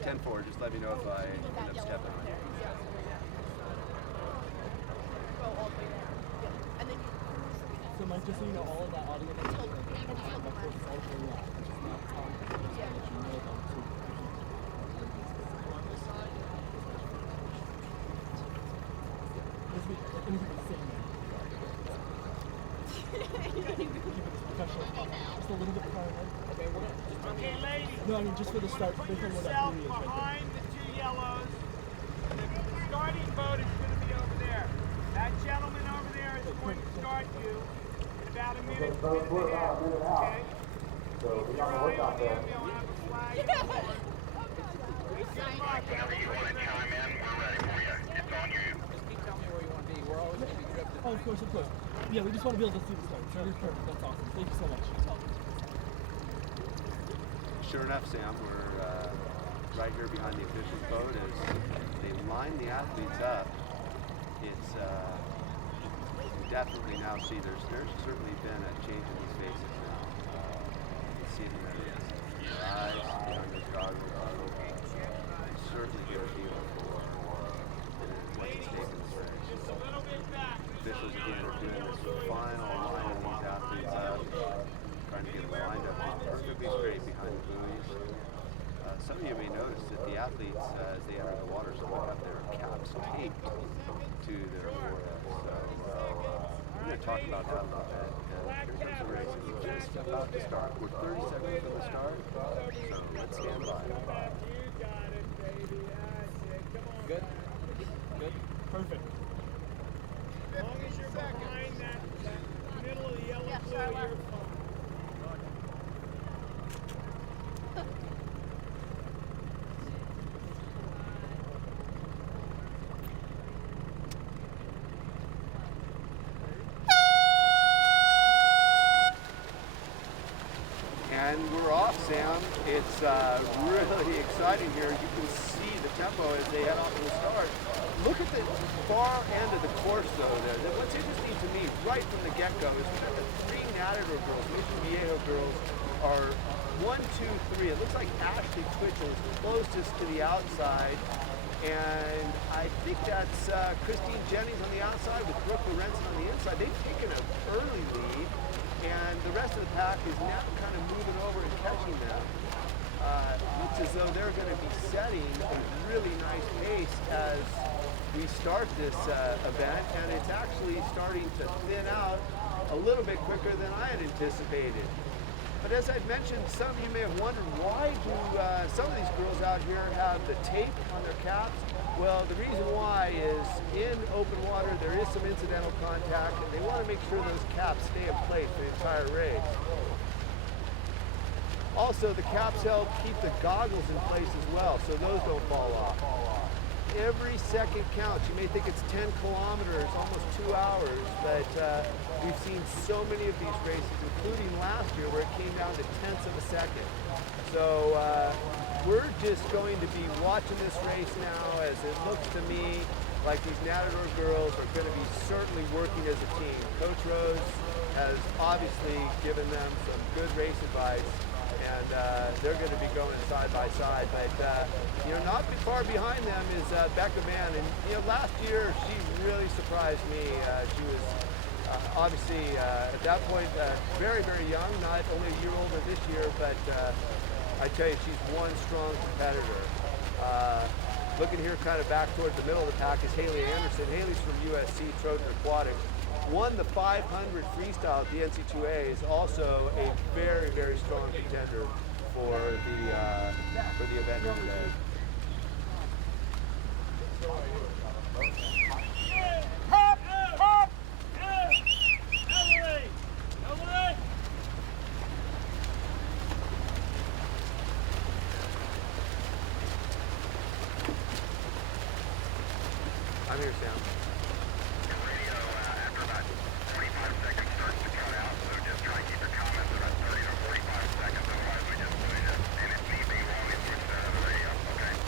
10-4, just let me know if I end up stepping on you. So Mike, just so you know, all of that audio that's happening, just a little bit farther. Okay, ladies. No, I mean just for the start. Put yourself behind the two yellows. The starting boat is going to be over there. That gentleman over there is going to start you in about a minute, minute and a half. Okay? Keep your eye on him. He'll have a flag and a horn. Whenever you want to chime in, we're ready for you. It's on you. Just keep telling me where you want to be. We're always going to be drifting. Oh, of course, of course. Yeah, we just want to be able to see the start. So you're perfect. That's awesome. Thank you so much. Sure enough, Sam, we're right here behind the officials' boat as they line the athletes up. It's you definitely now see there's certainly been a change in these faces now. You can see them in their eyes, behind their goggles. Certainly get a feel for what's at stake in this race. Officials again are doing this final line of these athletes up, trying to get them lined up perfectly straight behind the buoys. Some of you may notice that the athletes, as they enter the water zone, have their caps taped to their foreheads. So we're going to talk about that a little bit. And here comes the race. It's just about to start. We're 30 seconds from the start, so let's stand by. You got it, baby. That's it. Come on. Good? Good? Perfect. As long as you're behind that middle of the yellow blue, you're fine. And we're off, Sam. It's really exciting here. You can see the tempo as they head off to the start. Look at the far end of the course, though. What's interesting to me, right from the get-go, is that the three Matador girls, Mission Viejo girls, are 1, 2, 3. It looks like Ashley Twitchell is closest to the outside. And I think that's Christine Jennings on the outside with Brooke Lorenzen on the inside. They've taken an early lead. And the rest of the pack is now kind of moving over and catching them. Looks as though they're going to be setting a really nice pace as we start this event, and it's actually starting to thin out a little bit quicker than I had anticipated. But as I've mentioned, some of you may have wondered, why do some of these girls out here have the tape on their caps? Well, the reason why is in open water there is some incidental contact, and they want to make sure those caps stay in place for the entire race. Also, the caps help keep the goggles in place as well, so those don't fall off. Every second counts. You may think it's 10 kilometers, almost 2 hours, but we've seen so many of these races, including last year where it came down to tenths of a second. So we're just going to be watching this race now, as it looks to me like these Matador girls are going to be certainly working as a team. Coach Rose has obviously given them some good race advice, and they're going to be going side by side. But not far behind them is Becca Van, and last year she really surprised me. She was obviously at that point very, very young, not only a year older this year, but I tell you, she's one strong competitor. Looking here kind of back towards the middle of the pack is Haley Anderson. Haley's from USC Trojan Aquatics. Won the 500 freestyle at the NC2A, is also a very, very strong contender for the event here today. I'm here, Sam. Your radio, after about 45 seconds, starts to cut out, so just try and keep your comments about 30 to 45 seconds, otherwise we just lose it. And if need be, we'll only switch the radio, okay?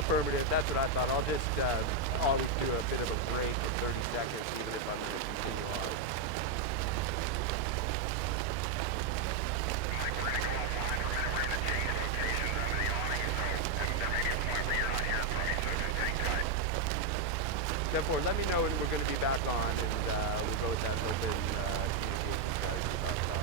Affirmative, that's what I thought. I'll just always do a bit of a break of 30 seconds, even if I'm going to continue on. Mike, we're going to come offline for a minute. We're going to change locations. I'm 10-4. Let me know when we're going to be back on, and we'll go with that open communication strategy about that.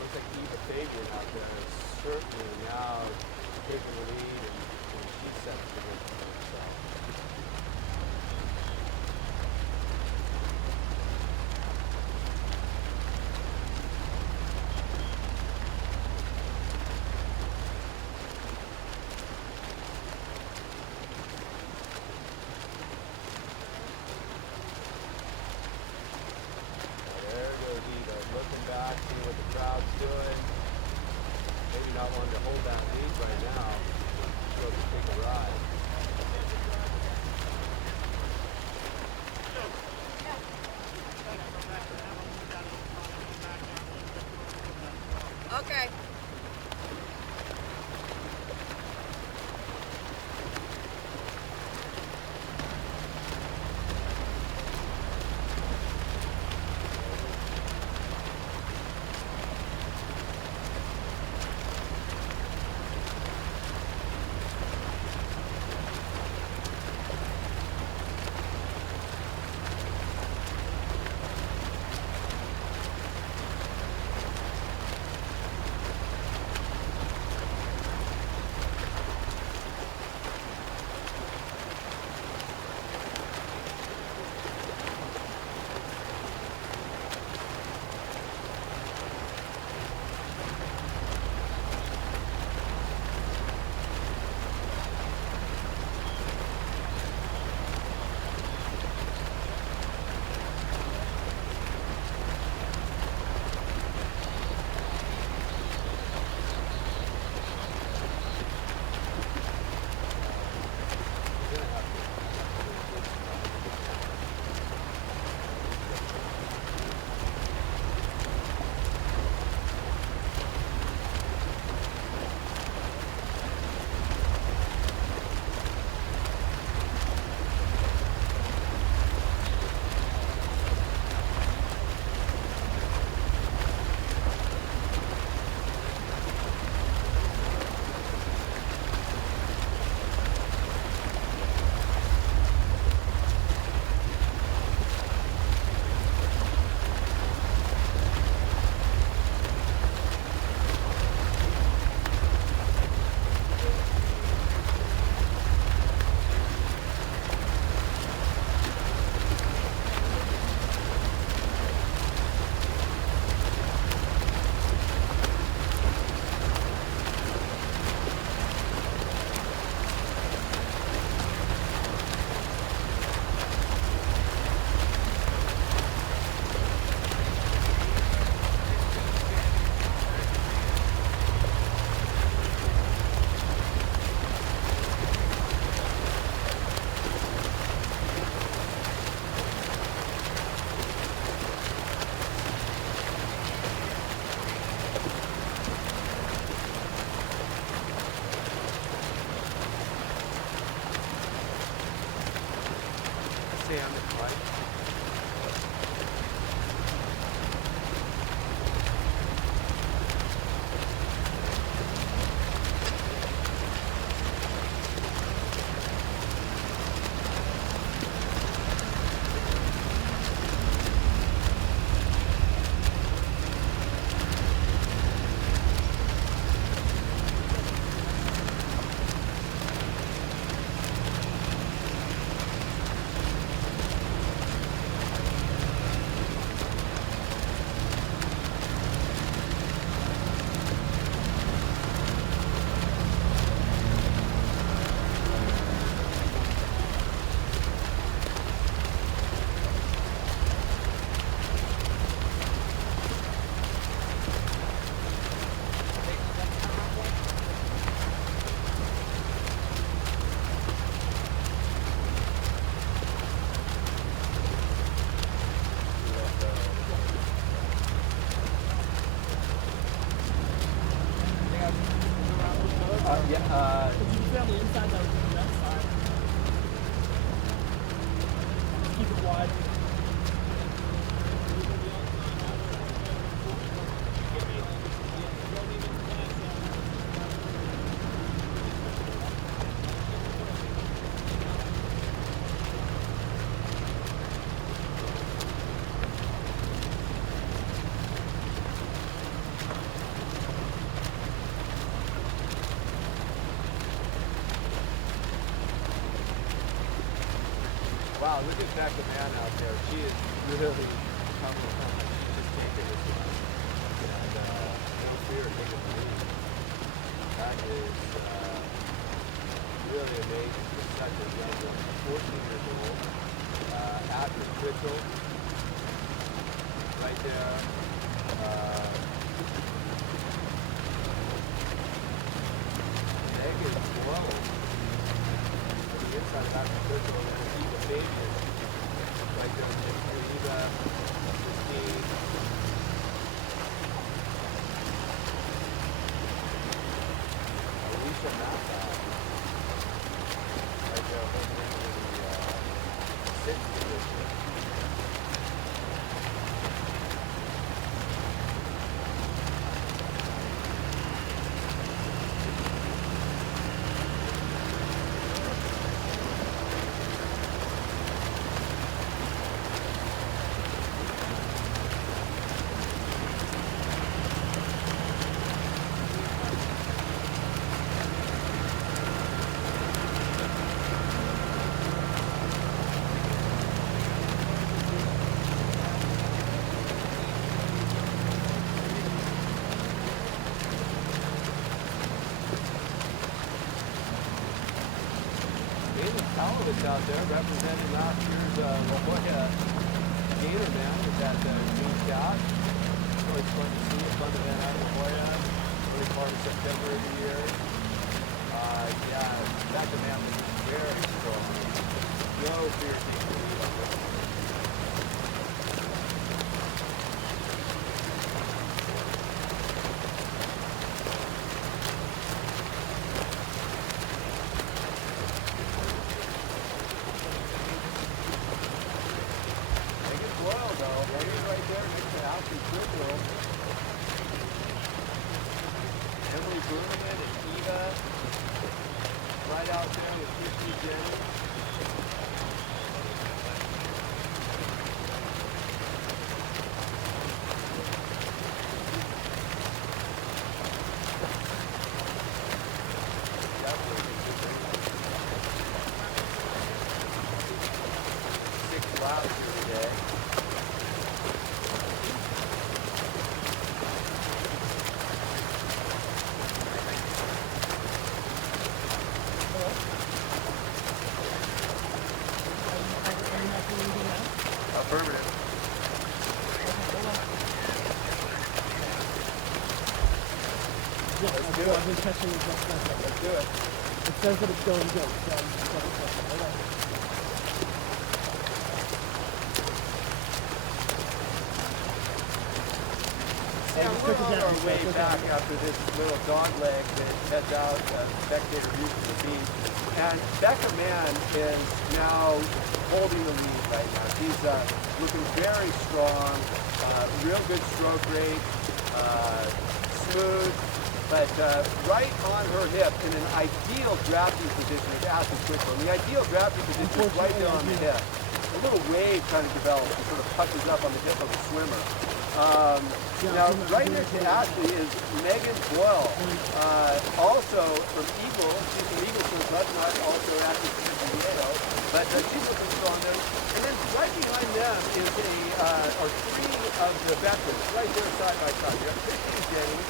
Looks like Eva Fabian out there is certainly now taking the lead, and she sets the good for herself. There goes Eva, looking back, seeing what the crowd's doing. Maybe not wanting to hold that lead right now. She'll just take a ride. Okay. Stay on the bike. Yeah. If you could on the inside, that would be the left side. Keep it wide. Wow, look at Becca Man out there. She is really coming on. She's just taking this one. And no fear of taking the lead. That is really amazing for such a young woman. 14 years old. After Twitchell. Right there. Megan Boyle. On the inside of After Twitchell. Fabian, right there next to Eva, Christine. Alicia Massa, right there holding into the sixth position. Talbot's out there representing last year's La Jolla Gator Man with that Team Scout. Always fun to see a fun event out of La Jolla. Early part of September every year. Yeah, Becca Man was very strong. No fear taking the lead on this. Emily Berman and Eva right out there with Christy Jennings. Six laps here today. Affirmative. Yeah, I've been catching it just like that. Let's do it. It says that it's going good, so I'm just double checking. Hold on. Yeah, we're on our way back after this little dog leg that heads out spectator view from the beach. And Becca Man is now holding the lead right now. She's looking very strong, real good stroke rate, smooth, but right on her hip in an ideal drafting position is Ashley Twitchell. And the ideal drafting position is right there on the hip. A little wave kind of develops and sort of punches up on the hip of the swimmer. Now, right next to Ashley is Megan Boyle, also from Eagle. She's from Eagle Swim Club, not also active in San Diego, but she's looking strong there. And then right behind them is are three of the veterans, right there side by side. You have Christine Jennings,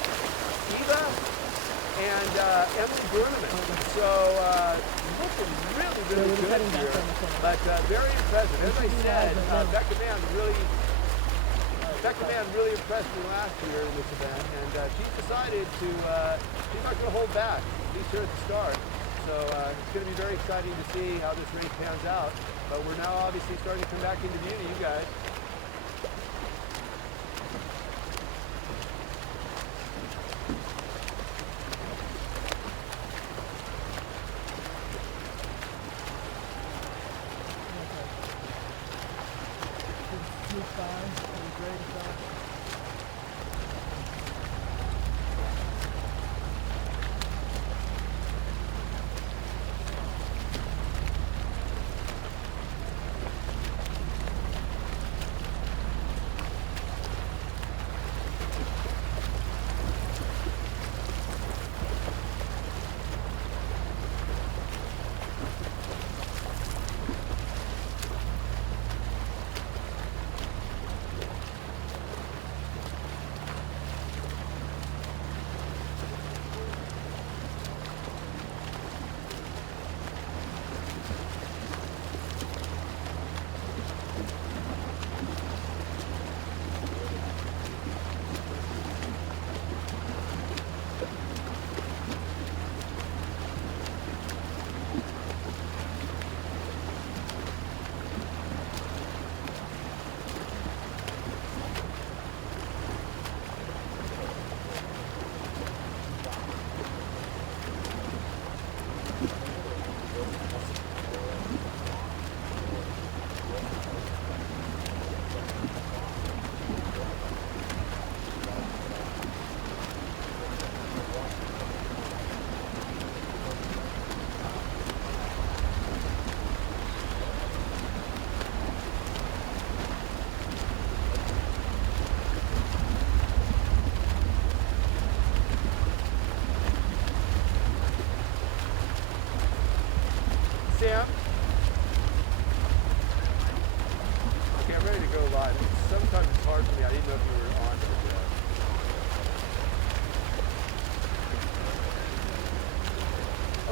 Eva, and Emily Bruneman. So looking really, really good here, but very impressive. As I said, Becca Man really impressed me last year in this event, and she's decided to, she's not going to hold back, at least here at the start. So it's going to be very exciting to see how this race pans out. But we're now obviously starting to come back into view to you guys.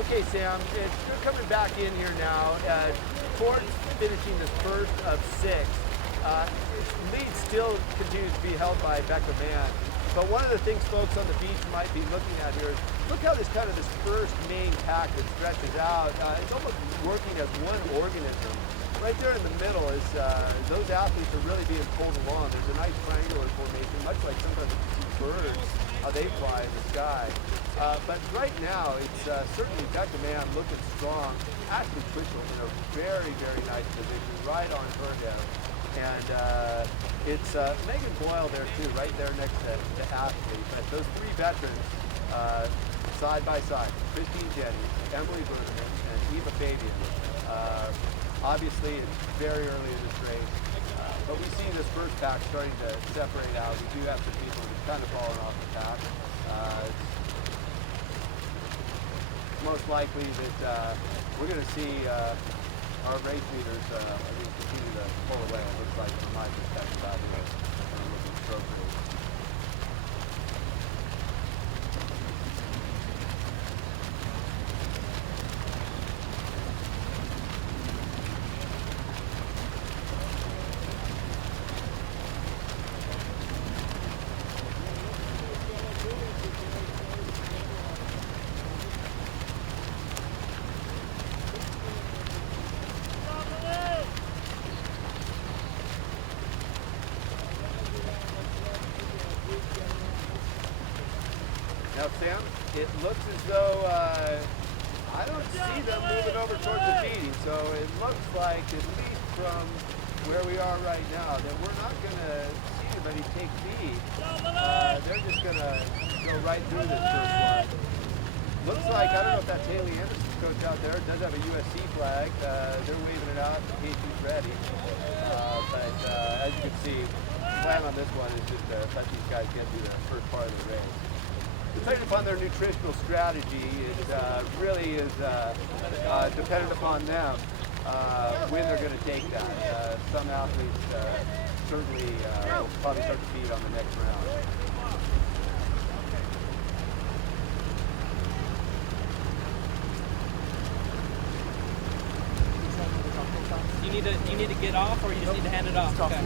Okay, Sam, you're coming back in here now. Court's finishing this first of 6. Its lead still continues to be held by Becca Mann. But one of the things folks on the beach might be looking at here is look how this first main pack that stretches out. It's almost working as one organism. Right there in the middle is those athletes are really being pulled along. There's a nice triangular formation, much like sometimes you see birds, how they fly in the sky. But right now, it's certainly Becca Mann looking strong. Ashley Twitchell in a very, very nice position, right on her hip. And it's Megan Boyle there too, right there next to Ashley. But those 3 veterans, side by side, Christine Jennings, Emily Bergman, and Eva Fabian. Obviously, it's very early in this race, but we see this first pack starting to separate out. We do have some people who've kind of fallen off the pack. It's most likely that we're going to see our race leaders continue to pull away. It looks like, from my perspective, out here, looking stroke race. Now, Sam, it looks as though I don't see them moving over towards the feeding, so it looks like, at least from where we are right now, that we're not going to see anybody take feed. They're just going to go right through this first one. Looks like, I don't know if that's Haley Anderson's coach out there. It does have a USC flag. They're waving it out in case he's ready. But as you can see, the plan on this one is just to let these guys get through the first part of the race. Depending upon their nutritional strategy, it really is dependent upon them when they're going to take that. Some athletes certainly will probably start to feed on the next round. You need to get off, or you just need to hand it off? Okay.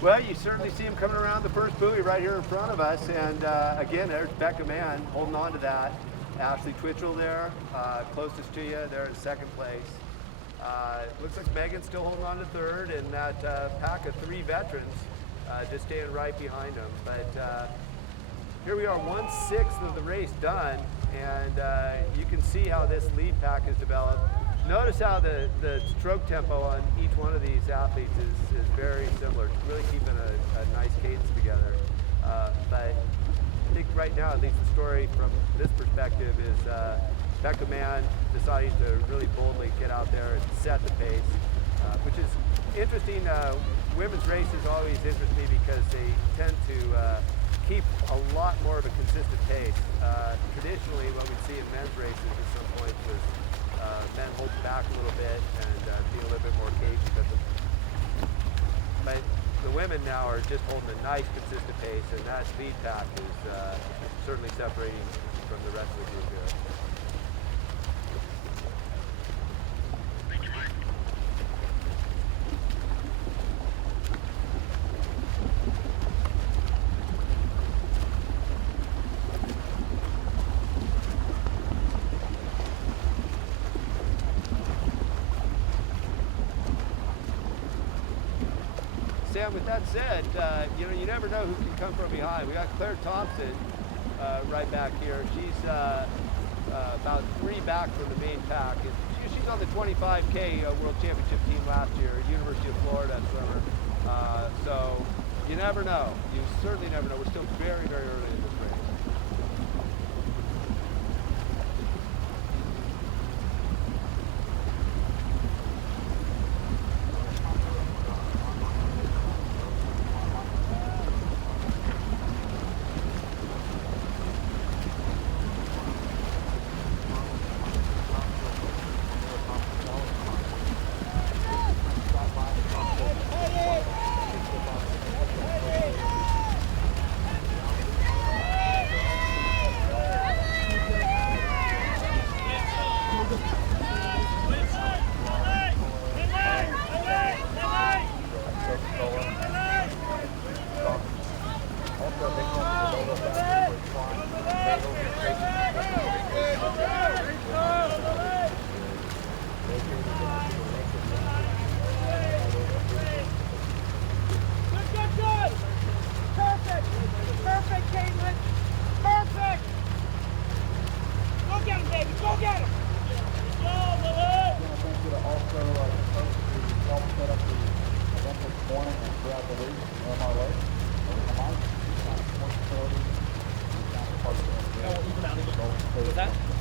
Well, you certainly see him coming around the first buoy right here in front of us. And again, there's Becca Mann holding on to that. Ashley Twitchell there, closest to you, there in second place. Looks like Megan's still holding on to third, and that pack of 3 veterans just staying right behind them. But here we are, 1/6 of the race done, and you can see how this lead pack has developed. Notice how the stroke tempo on each one of these athletes is very similar. It's really keeping a nice cadence together. But I think right now, at least the story from this perspective is Becca Mann deciding to really boldly get out there and set the pace, which is interesting. Women's races always interest me because they tend to keep a lot more of a consistent pace. Traditionally, what we'd see in men's races at some point was men hold back a little bit and be a little bit more cagey. But the women now are just holding a nice consistent pace, and that lead pack is certainly separating from the rest of the group here. Sam, with that said, you never know who can come from behind. We got Claire Thompson right back here. She's about 3 back from the main pack. She's on the 25K World Championship team last year at University of Florida swimmer. So you never know. You certainly never know. We're still very, very early in this race.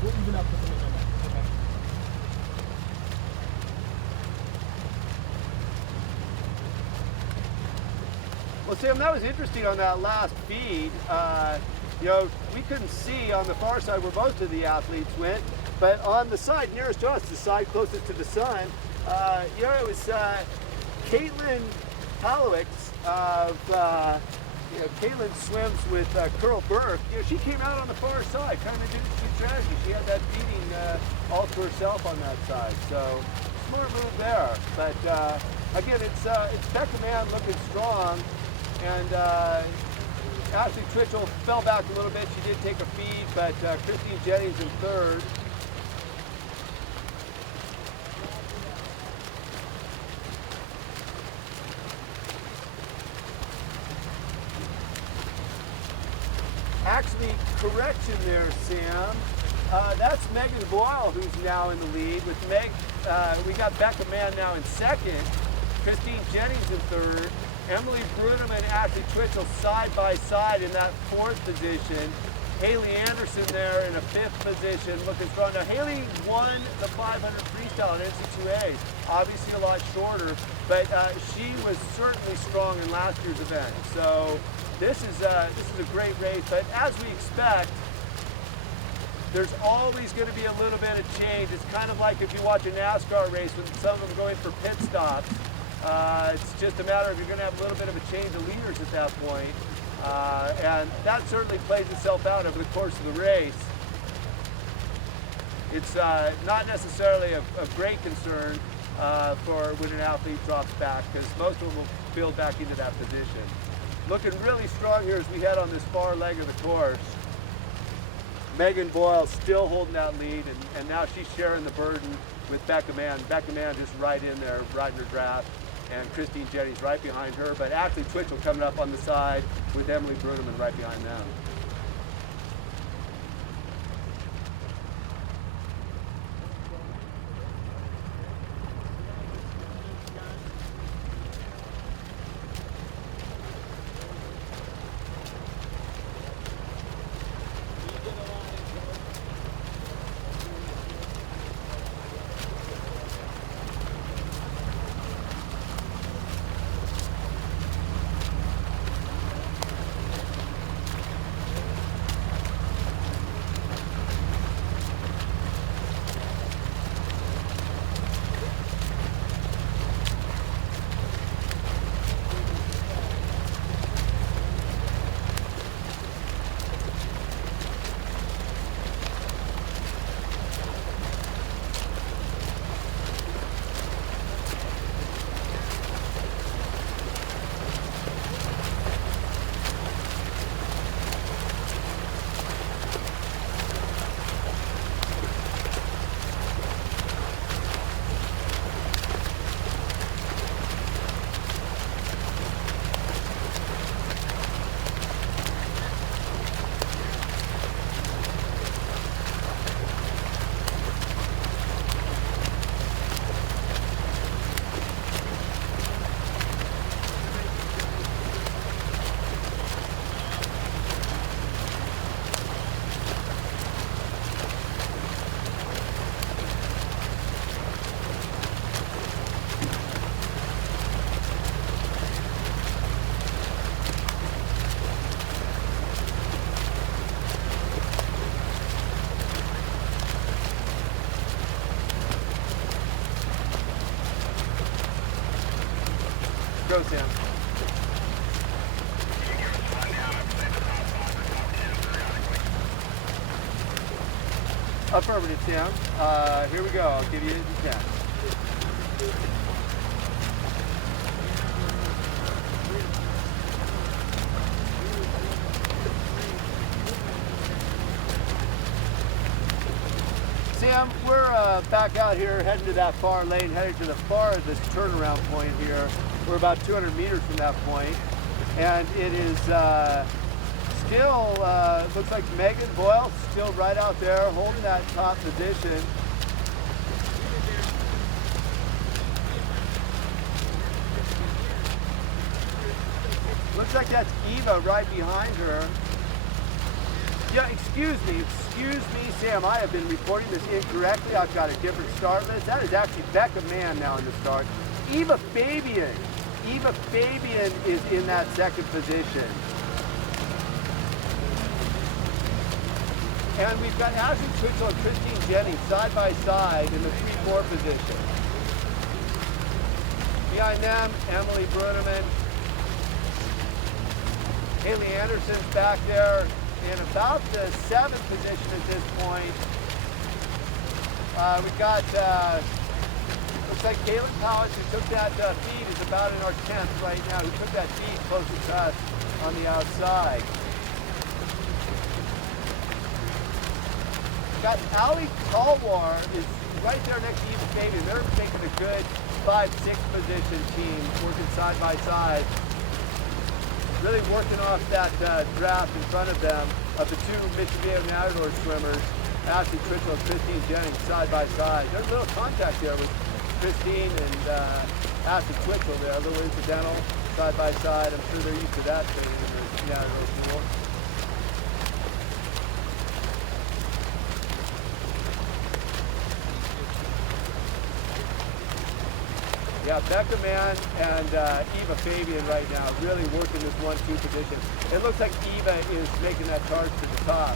We'll even out the finish on that. Okay. Well, Sam, that was interesting on that last feed. We couldn't see on the far side where most of the athletes went, but on the side nearest to us, the side closest to the sun, it was Caitlin Halowicz of, Caitlin swims with Curl Burke. She came out on the far side, kind of did a good strategy. She had that feeding all to herself on that side, so smart move there. But again, it's Becca Mann looking strong, and Ashley Twitchell fell back a little bit. She did take a feed, but Christine Jennings in third. Actually, correction there, Sam. That's Megan Boyle who's now in the lead. With Meg, we got Becca Mann now in second, Christine Jennings in third, Emily Brunham and Ashley Twitchell side by side in that fourth position. Haley Anderson there in a fifth position, looking strong. Now, Haley won the 500 freestyle in NC2A. Obviously a lot shorter, but she was certainly strong in last year's event. So this is a great race, but as we expect, there's always going to be a little bit of change. It's kind of like if you watch a NASCAR race with some of them going for pit stops. It's just a matter of you're going to have a little bit of a change of leaders at that point. And that certainly plays itself out over the course of the race. It's not necessarily of great concern for when an athlete drops back, because most of them will build back into that position. Looking really strong here as we head on this far leg of the course. Megan Boyle still holding that lead, and now she's sharing the burden with Becca Mann. Becca Mann just right in there, riding her draft, and Christine Jennings right behind her, but Ashley Twitchell coming up on the side with Emily Bruneman right behind them. go, Sam. Affirmative, Sam. Here we go. I'll give you the 10. Sam, we're back out here heading to that far lane, headed to the far of this turnaround point here. We're about 200 meters from that point, and it is still, looks like Megan Boyle still right out there holding that top position. Looks like that's Eva right behind her. Yeah, excuse me, Sam. I have been reporting this incorrectly. I've got a different start list. That is actually Becca Mann now in the start. Eva Fabian is in that second position. And we've got Ashley Twitchell and Christine Jennings side by side in the 3-4 position. Behind them, Emily Bruneman. Haley Anderson's back there in about the 7th position at this point. We've got, looks like Caitlin Powers, who took that feed, is about in our 10th right now, who took that feed closest to us on the outside. We've got Ali Talwar is right there next to Eva Fabian. They're making a good 5-6 position team, working side by side. Really working off that draft in front of them of the two Michigan Matador swimmers, Ashley Twitchell and Christine Jennings, side by side. There's a little contact there with Christine and Ashley Twitchell there, a little incidental, side by side. I'm sure they're used to that thing in the Matador pool. Yeah, Becca Mann and Eva Fabian right now really working this 1-2 position. It looks like Eva is making that charge to the top.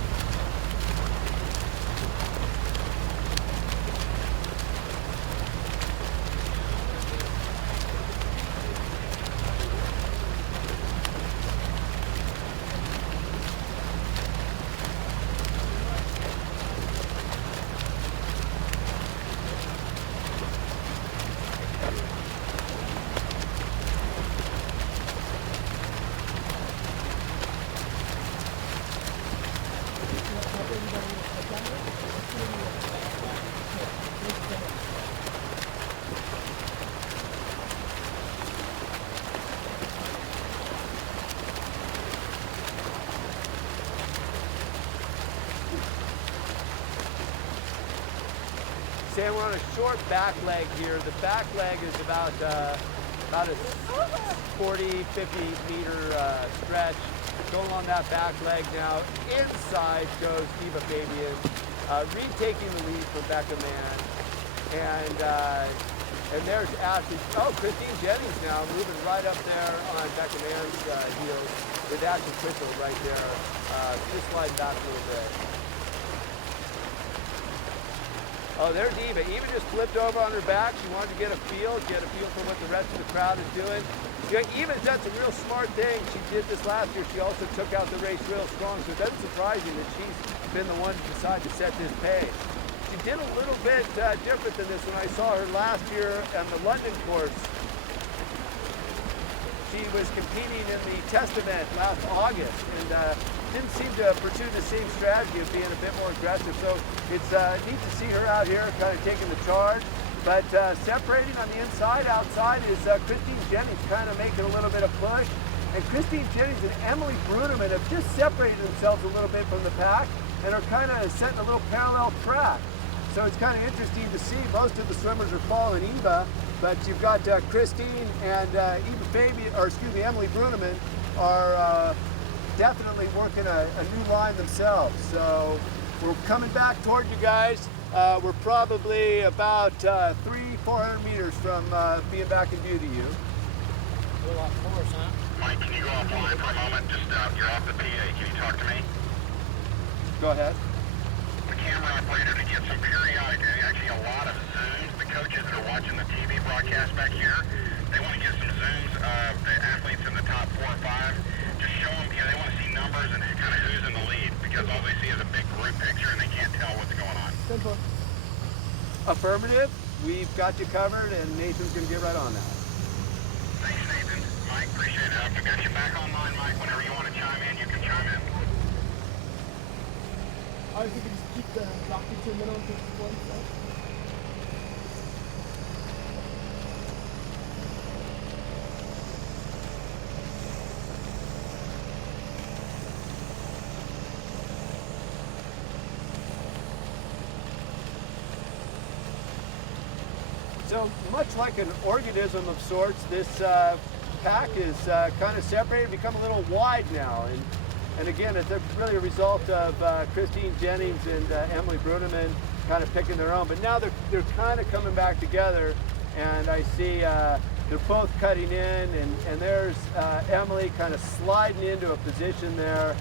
Sam, we're on a short back leg here. The back leg is about a 40, 50 meter stretch. Going on that back leg now. Inside goes Eva Fabian, retaking the lead from Becca Mann. And there's Ashley, Christine Jennings now moving right up there on Becca Mann's heels with Ashley Twitchell right there. Just slide back a little bit. Oh, there's Eva. Eva just flipped over on her back. She wanted to get a feel for what the rest of the crowd is doing. Yeah, Eva's done some real smart things. She did this last year. She also took out the race real strong, so it doesn't surprise you that she's been the one to decide to set this pace. She did a little bit different than this when I saw her last year on the London course. She was competing in the Test event last August and didn't seem to pursue the same strategy of being a bit more aggressive. So it's neat to see her out here kind of taking the charge. But separating on the inside, outside is Christine Jennings kind of making a little bit of push. And Christine Jennings and Emily Bruneman have just separated themselves a little bit from the pack and are kind of setting a little parallel track. So it's kind of interesting to see. Most of the swimmers are following Eva, but you've got Christine and Emily Bruneman are definitely working a new line themselves. So we're coming back toward you guys. We're probably about 300-400 meters from being back in view to you. A lot close, huh? Mike, can you go offline for a moment? Just, you're off the PA. Can you talk to me? Go ahead. The camera operator to get some periodic, actually a lot of zooms. The coaches that are watching the TV broadcast back here, they want to get some zooms of the athletes in the top 4 or 5. Just show them, they want to see numbers and kind of who's in the lead, because all they see is a big group picture and they can't tell what's going on. Simple. Affirmative. We've got you covered, and Nathan's going to get right on that. Thanks, Nathan. Mike, appreciate it. I've got you back online, Mike. Whenever you want to chime in, you can chime in. Or if you could just keep the docking to a minimum to 1 sec. So much like an organism of sorts, this pack is kind of separated, become a little wide now. And again, it's really a result of Christine Jennings and Emily Bruneman kind of picking their own. But now they're kind of coming back together, and I see they're both cutting in, and there's Emily kind of sliding into a position there,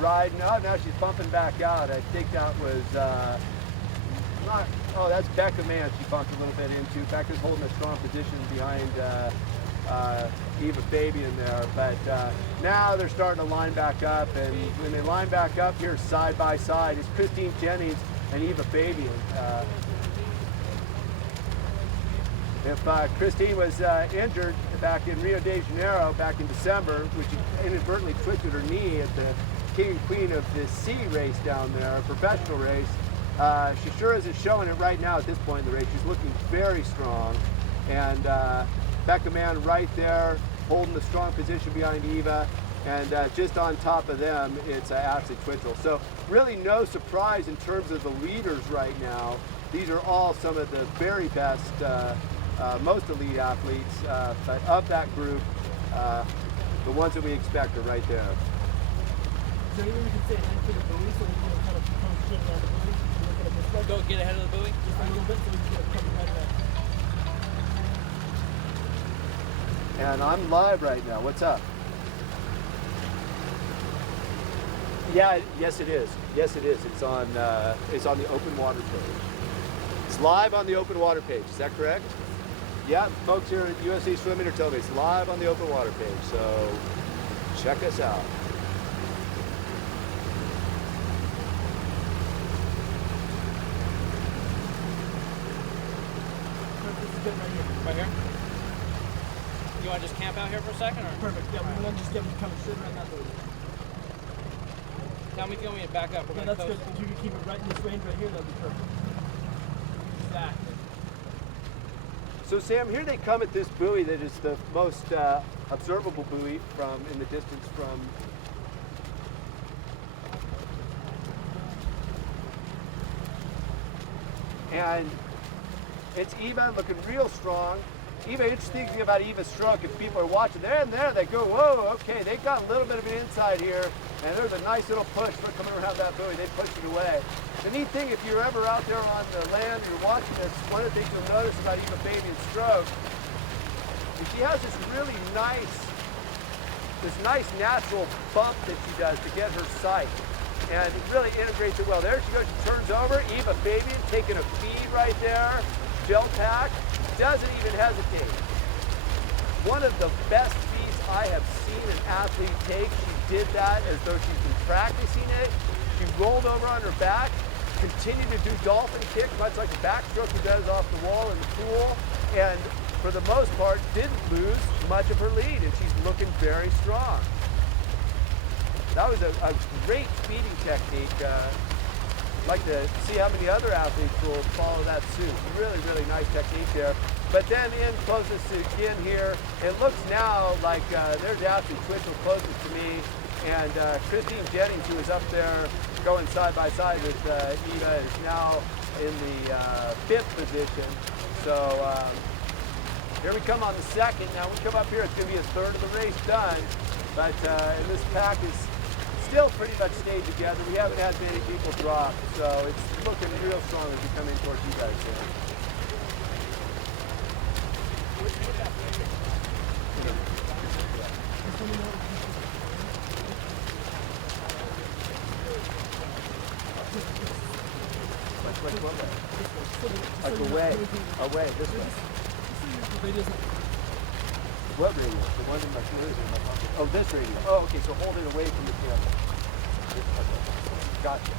riding. Oh, now she's bumping back out. I think that was that's Becca Mann she bumped a little bit into. Becca's holding a strong position behind Eva Fabian there. But now they're starting to line back up, and when they line back up here side by side, it's Christine Jennings and Eva Fabian. If Christine was injured back in Rio de Janeiro back in December, which she inadvertently twisted her knee at the King and Queen of the Sea race down there, a professional race, she sure isn't showing it right now at this point in the race. She's looking very strong. And Becca Mann right there, holding the strong position behind Eva. And just on top of them, it's Ashley Twitchell. So really no surprise in terms of the leaders right now. These are all some of the very best, most elite athletes. But of that group, the ones that we expect are right there. Is there anything we can say ahead for the buoy so we can kind of concentrate on the buoy? Go get ahead of the buoy. Just a little bit so we can get a cover right there. And I'm live right now. What's up? Yeah, yes it is. Yes it is. It's on the open water page. It's live on the open water page. Is that correct? Yeah, folks here at USA Swimming are telling me it's live on the open water page. So check us out. Right here? You want to just camp out here for a second? Or? Perfect. Yeah, we're gonna just get coming straight around that buoy. Tell me if you want me to back up. We're Yeah, gonna that's coast. good. If you could keep it right in this range right here, that'd be perfect. Exactly. So Sam, here they come at this buoy that is the most observable buoy from in the distance from. And it's Eva looking real strong. Eva, interesting thing about Eva's stroke, if people are watching, they're in there, they go, whoa, okay, they got a little bit of an inside here, and there's a nice little push for coming around that buoy, they pushed it away. The neat thing, if you're ever out there on the land and you're watching this, one of the things you'll notice about Eva Fabian's stroke is she has this really nice natural bump that she does to get her sight. And it really integrates it well. There she goes, she turns over, Eva Fabian taking a feed right there, gel pack, doesn't even hesitate. One of the best feeds I have seen an athlete take. She did that as though she's been practicing it. She rolled over on her back, continued to do dolphin kicks, much like a backstroke she does off the wall in the pool, and for the most part didn't lose much of her lead, and she's looking very strong. That was a great feeding technique. I'd like to see how many other athletes will follow that suit. Really, really nice technique there. But then in closest again here, it looks now like there's Ashley Twitchell closest to me, and Christine Jennings, who is up there going side by side with Eva, is now in the 5th position. So here we come on the 2nd. Now we come up here, it's going to be a third of the race done, but and this pack is still pretty much stayed together. We haven't had many people drop, so it's looking real strong as we come in towards you guys here. Like away, this way. What radio? The one in my pocket. Oh, this radio. Oh, okay, so hold it away from the camera. Okay. Gotcha.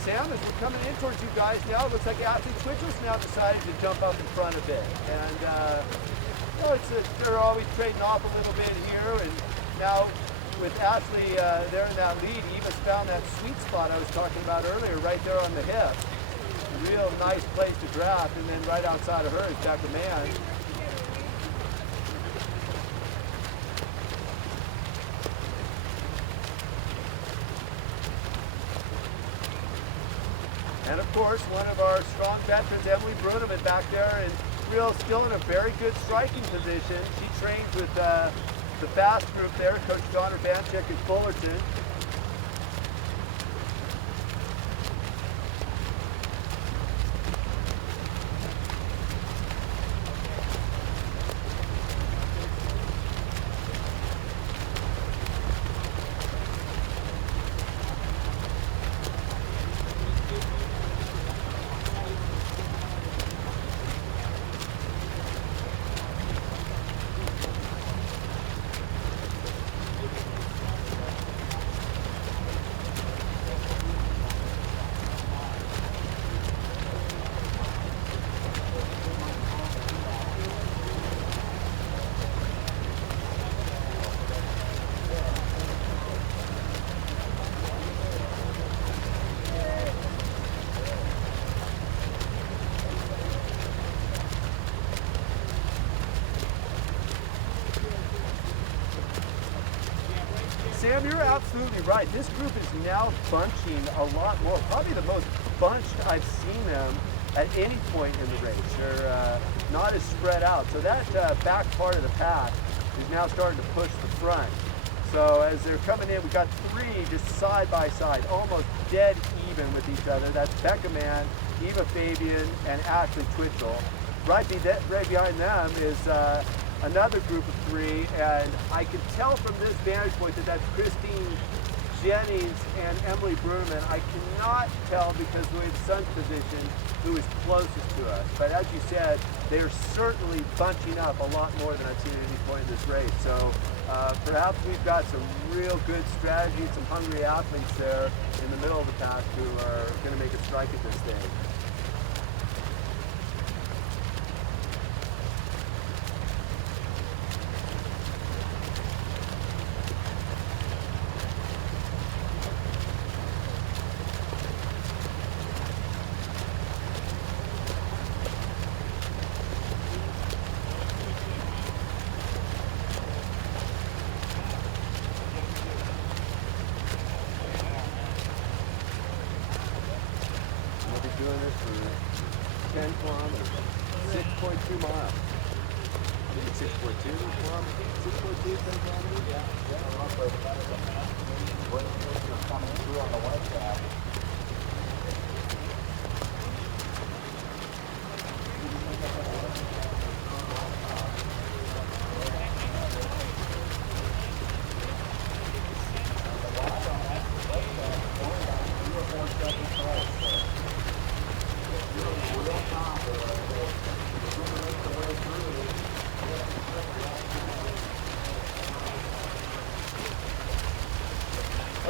Sam, as we're coming in towards you guys now, it looks like Ashley Twitchell's now decided to jump up in front a bit. And, they're always trading off a little bit here. And now, with Ashley there in that lead, Eva's found that sweet spot I was talking about earlier, right there on the hip. A real nice place to draft, and then right outside of her is Becca Mann. And of course, one of our strong veterans, Emily Bruneman, back there, and still in a very good striking position. She trains with the fast group there, Coach John Urbanchik in Fullerton. Sam, you're absolutely right. This group is now bunching a lot more. Probably the most bunched I've seen them at any point in the race. They're not as spread out. So that back part of the pack is now starting to push the front. So as they're coming in, we've got three just side by side, almost dead even with each other. That's Becca Mann, Eva Fabian, and Ashley Twitchell. Right behind them is another group of three, and I can tell from this vantage point that that's Christine Jennings and Emily Bruneman. I cannot tell because the way the sun's positioned who is closest to us. But as you said, they're certainly bunching up a lot more than I've seen at any point in this race. So perhaps we've got some real good strategy, some hungry athletes there in the middle of the pack who are going to make a strike at this thing. Doing this for 10 kilometers, 6.2 miles. I think it's 6.2 kilometers, 6.2, 10 kilometers? Yeah.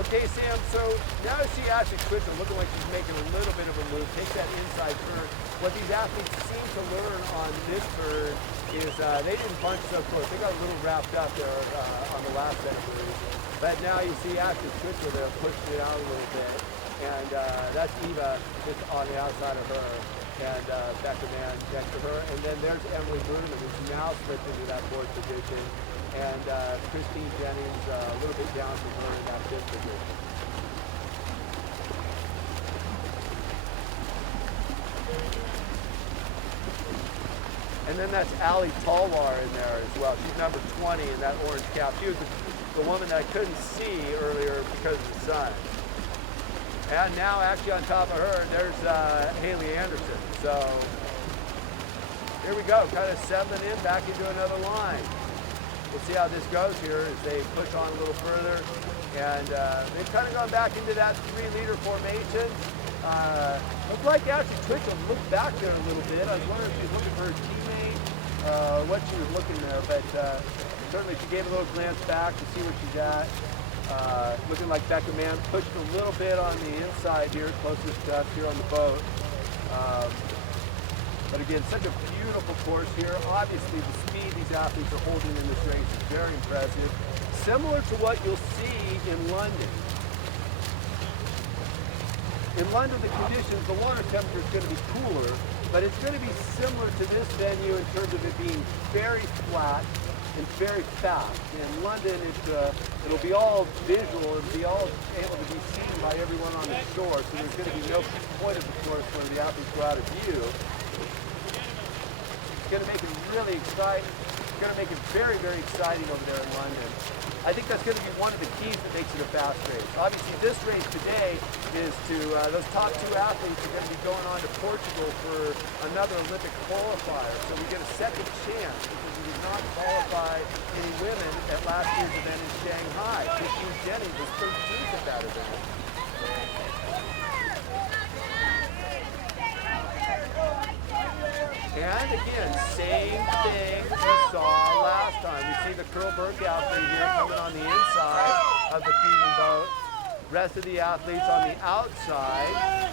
Okay, Sam, so now I see Ashley Twitchell looking like she's making a little bit of a move, takes that inside turn. What these athletes seem to learn on this turn is they didn't punch so close. They got a little wrapped up there on the last set of moves. But now you see Ashley Twitchell there pushing it out a little bit. And that's Eva just on the outside of her. And Becca Mann next to her. And then there's Emily Bruneman, who's now slipped into that fourth position. And Christine Jennings a little bit down from her in that fifth position. And then that's Ali Talwar in there as well. She's number 20 in that orange cap. She was the woman that I couldn't see earlier because of the sun. And now actually on top of her, there's Haley Anderson. So here we go, kind of settling in back into another line. we'll see how this goes here as they push on a little further. And they've kind of gone back into that 3-leader formation. Looked like actually Twitchell looked back there a little bit. I was wondering if she was looking for her teammate, what she was looking there, but certainly she gave a little glance back to see where she's at. Looking like Becca Mann pushed a little bit on the inside here, closest to us here on the boat. But again, such a beautiful course here. Obviously, the speed these athletes are holding in this race is very impressive. Similar to what you'll see in London. In London, the conditions, the water temperature is going to be cooler, but it's going to be similar to this venue in terms of it being very flat and very fast. In London, it'll be all visual, it'll be all able to be seen by everyone on the shore, so there's going to be no point of the course where the athletes go out of view. It's going to make it really exciting. It's going to make it very, very exciting over there in London. I think that's going to be one of the keys that makes it a fast race. Obviously, this race today is to, those top 2 athletes are going to be going on to Portugal for another Olympic qualifier. So we get a second chance because we did not qualify any women at last year's event in Shanghai. Christine Jennings was 13th at that event. And again, same thing we saw last time. We see the Curl Burke athlete here coming on the inside of the feeding boat. Rest of the athletes on the outside.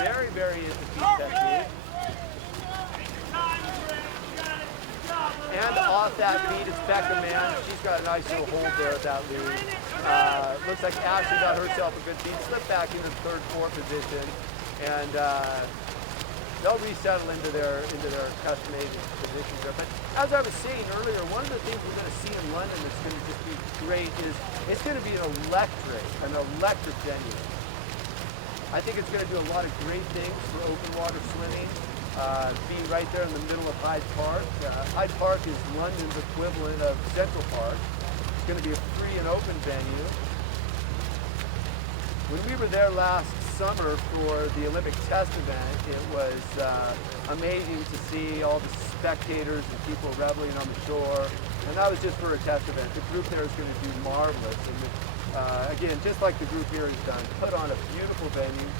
Very, very into feed technique. And off that lead is Becca Mann. She's got a nice little hold there at that lead. Looks like Ashley got herself a good feed. Slipped back into the 3rd, 4th position. And they'll resettle into their custom-made positions there. But as I was saying earlier, one of the things we're going to see in London that's going to just be great is it's going to be an electric venue. I think it's going to do a lot of great things for open water swimming, being right there in the middle of Hyde Park. Hyde Park is London's equivalent of Central Park. It's going to be a free and open venue. When we were there last summer for the Olympic test event, it was amazing to see all the spectators and people reveling on the shore. And that was just for a test event. The group there is going to do marvelous. And again, just like the group here has done, put on a beautiful venue.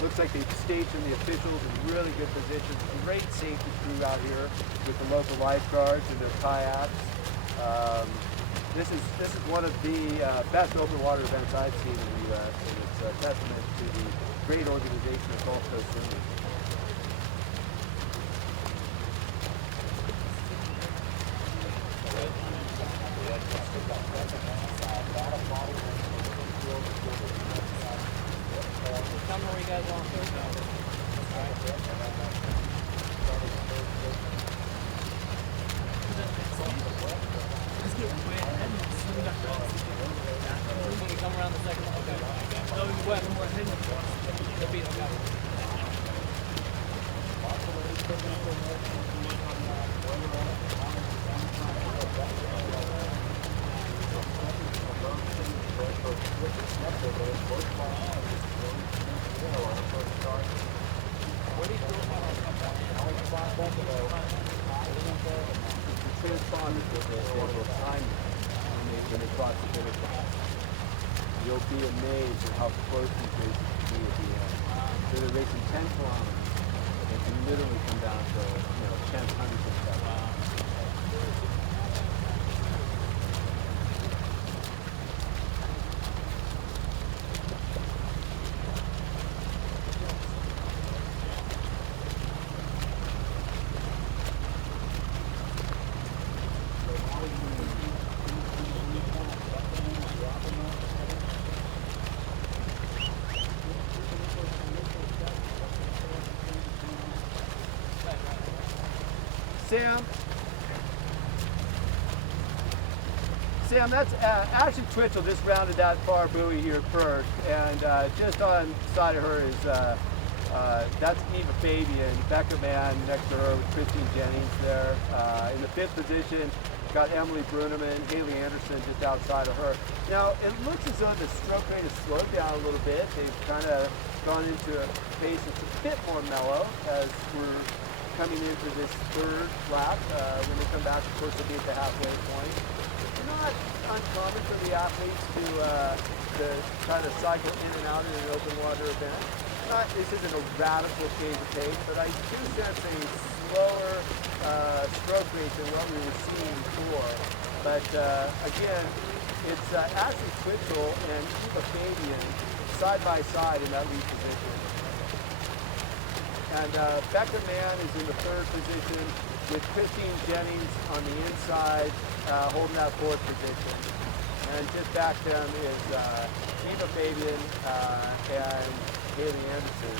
Looks like they've stationed the officials in really good positions. Great safety crew out here with the local lifeguards and their kayaks. This is one of the best open water events I've seen in the U.S. and it's a testament to the great organization of Gulf Coast Swimming. Tell me where you guys want to go. When we come around the second one, okay. West. The beat, okay. Transponders with the timing when they cross the finish line. You'll be amazed at how close these races can be at the end. So they're racing 10 kilometers. They can literally come down to 10 hundreds of seconds. Sam, that's Ashley Twitchell just rounded that far buoy here first, and just on the side of her is that's Eva Fabian, Becca Mann next to her with Christine Jennings there. In the 5th position, got Emily Bruneman, Haley Anderson just outside of her. Now, it looks as though the stroke rate has slowed down a little bit. They've kind of gone into a pace that's a bit more mellow as we're coming into this third lap. When they come back, of course, they'll be at the halfway point. It's not uncommon for the athletes to kind of cycle in and out in an open water event. This isn't a radical change of pace, but I do sense a slower stroke rate than what we were seeing before. But again, it's Ashley Twitchell and Eva Fabian side by side in that lead position. And Becca Mann is in the third position with Christine Jennings on the inside holding that fourth position. And just back them is Eva Fabian and Haley Anderson.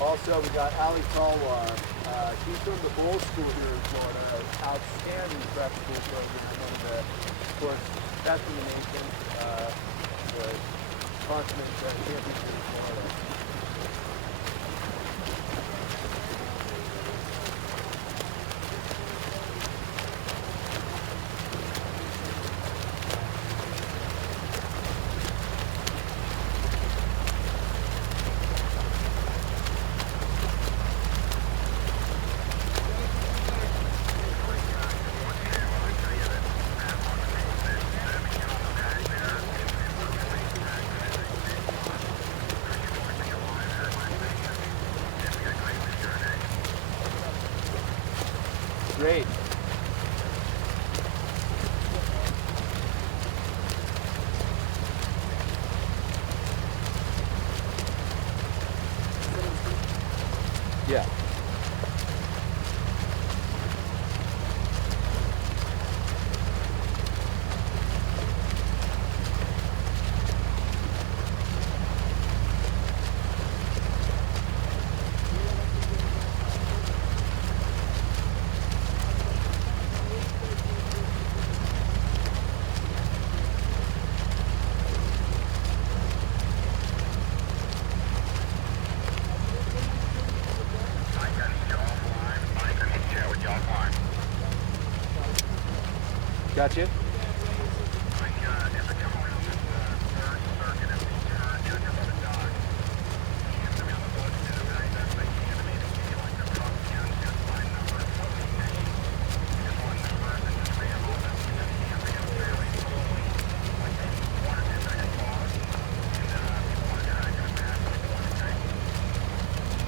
Also, we got Ali Talwar. She's from the Bowl School here in Florida, an outstanding prep school program. One of the, of course, best in the nation, the consummate championship in Florida. Great. Yeah. Gotcha.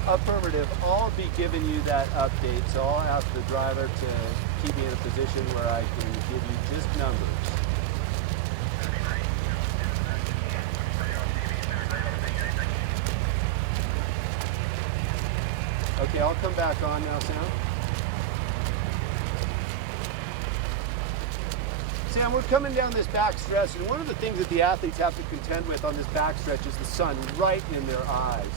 Affirmative. I'll be giving you that update, so I'll ask the driver to keep me in a position where I can give you just numbers. Okay, I'll come back on now, Sam. Sam, we're coming down this back stretch, and one of the things that the athletes have to contend with on this back stretch is the sun right in their eyes.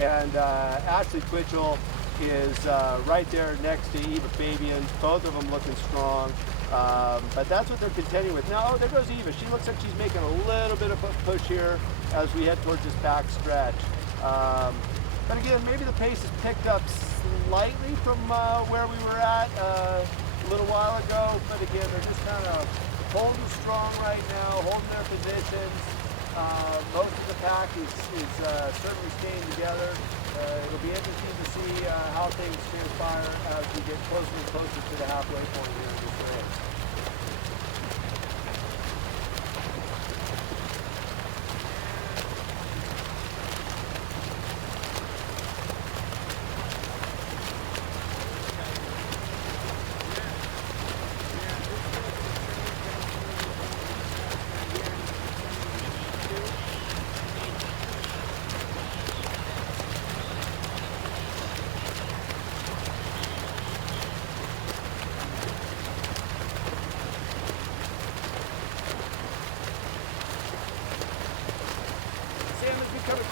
And Ashley Twitchell is right there next to Eva Fabian, both of them looking strong. But that's what they're contending with. Now, oh, there goes Eva. She looks like she's making a little bit of a push here as we head towards this back stretch. But again, maybe the pace has picked up slightly from where we were at a little while ago. But again, they're just kind of holding strong right now, holding their positions. Most of the pack is certainly staying together. It'll be interesting to see how things transpire as we get closer and closer to the halfway point here in this race.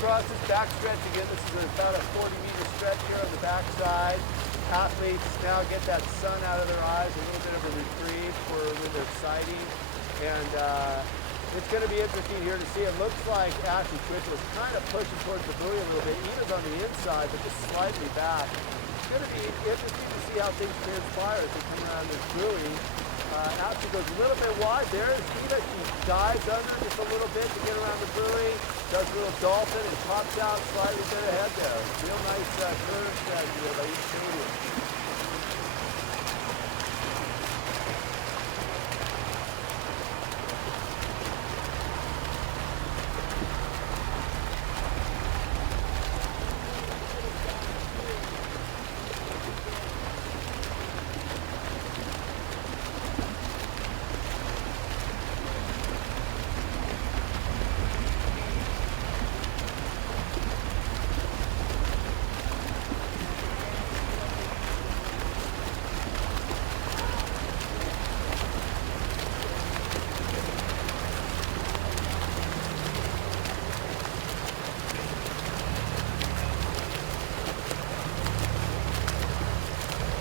Across this back stretch again, this is about a 40-meter stretch here on the back side. Athletes now get that sun out of their eyes, a little bit of a reprieve for when they're sighting. And it's going to be interesting here to see. It looks like Ashley Twitchell is kind of pushing towards the buoy a little bit. Eva's on the inside, but just slightly back. It's going to be interesting to see how things transpire as they come around this buoy. Ashley goes a little bit wide. There's Eva. She dives under just a little bit to get around the buoy. Does a little dolphin and pops out slightly bit ahead there. Real nice curve strategy there by each Canadian.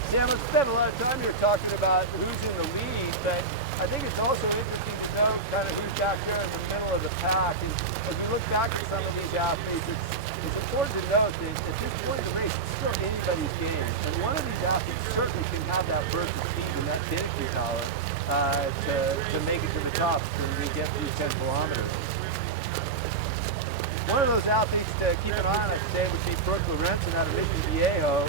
Sam, we've spent a lot of time here talking about who's in the lead, but I think it's also interesting to know kind of who's back there in the middle of the pack. And as we look back at some of these athletes, it's important to note that at this point in the race, it's still anybody's game. And one of these athletes certainly can have that burst of speed and that finishing power to make it to the top when we get through 10 kilometers. One of those athletes to keep an eye on, I'd say, would be Brooke Lorenzen out of Mission Viejo.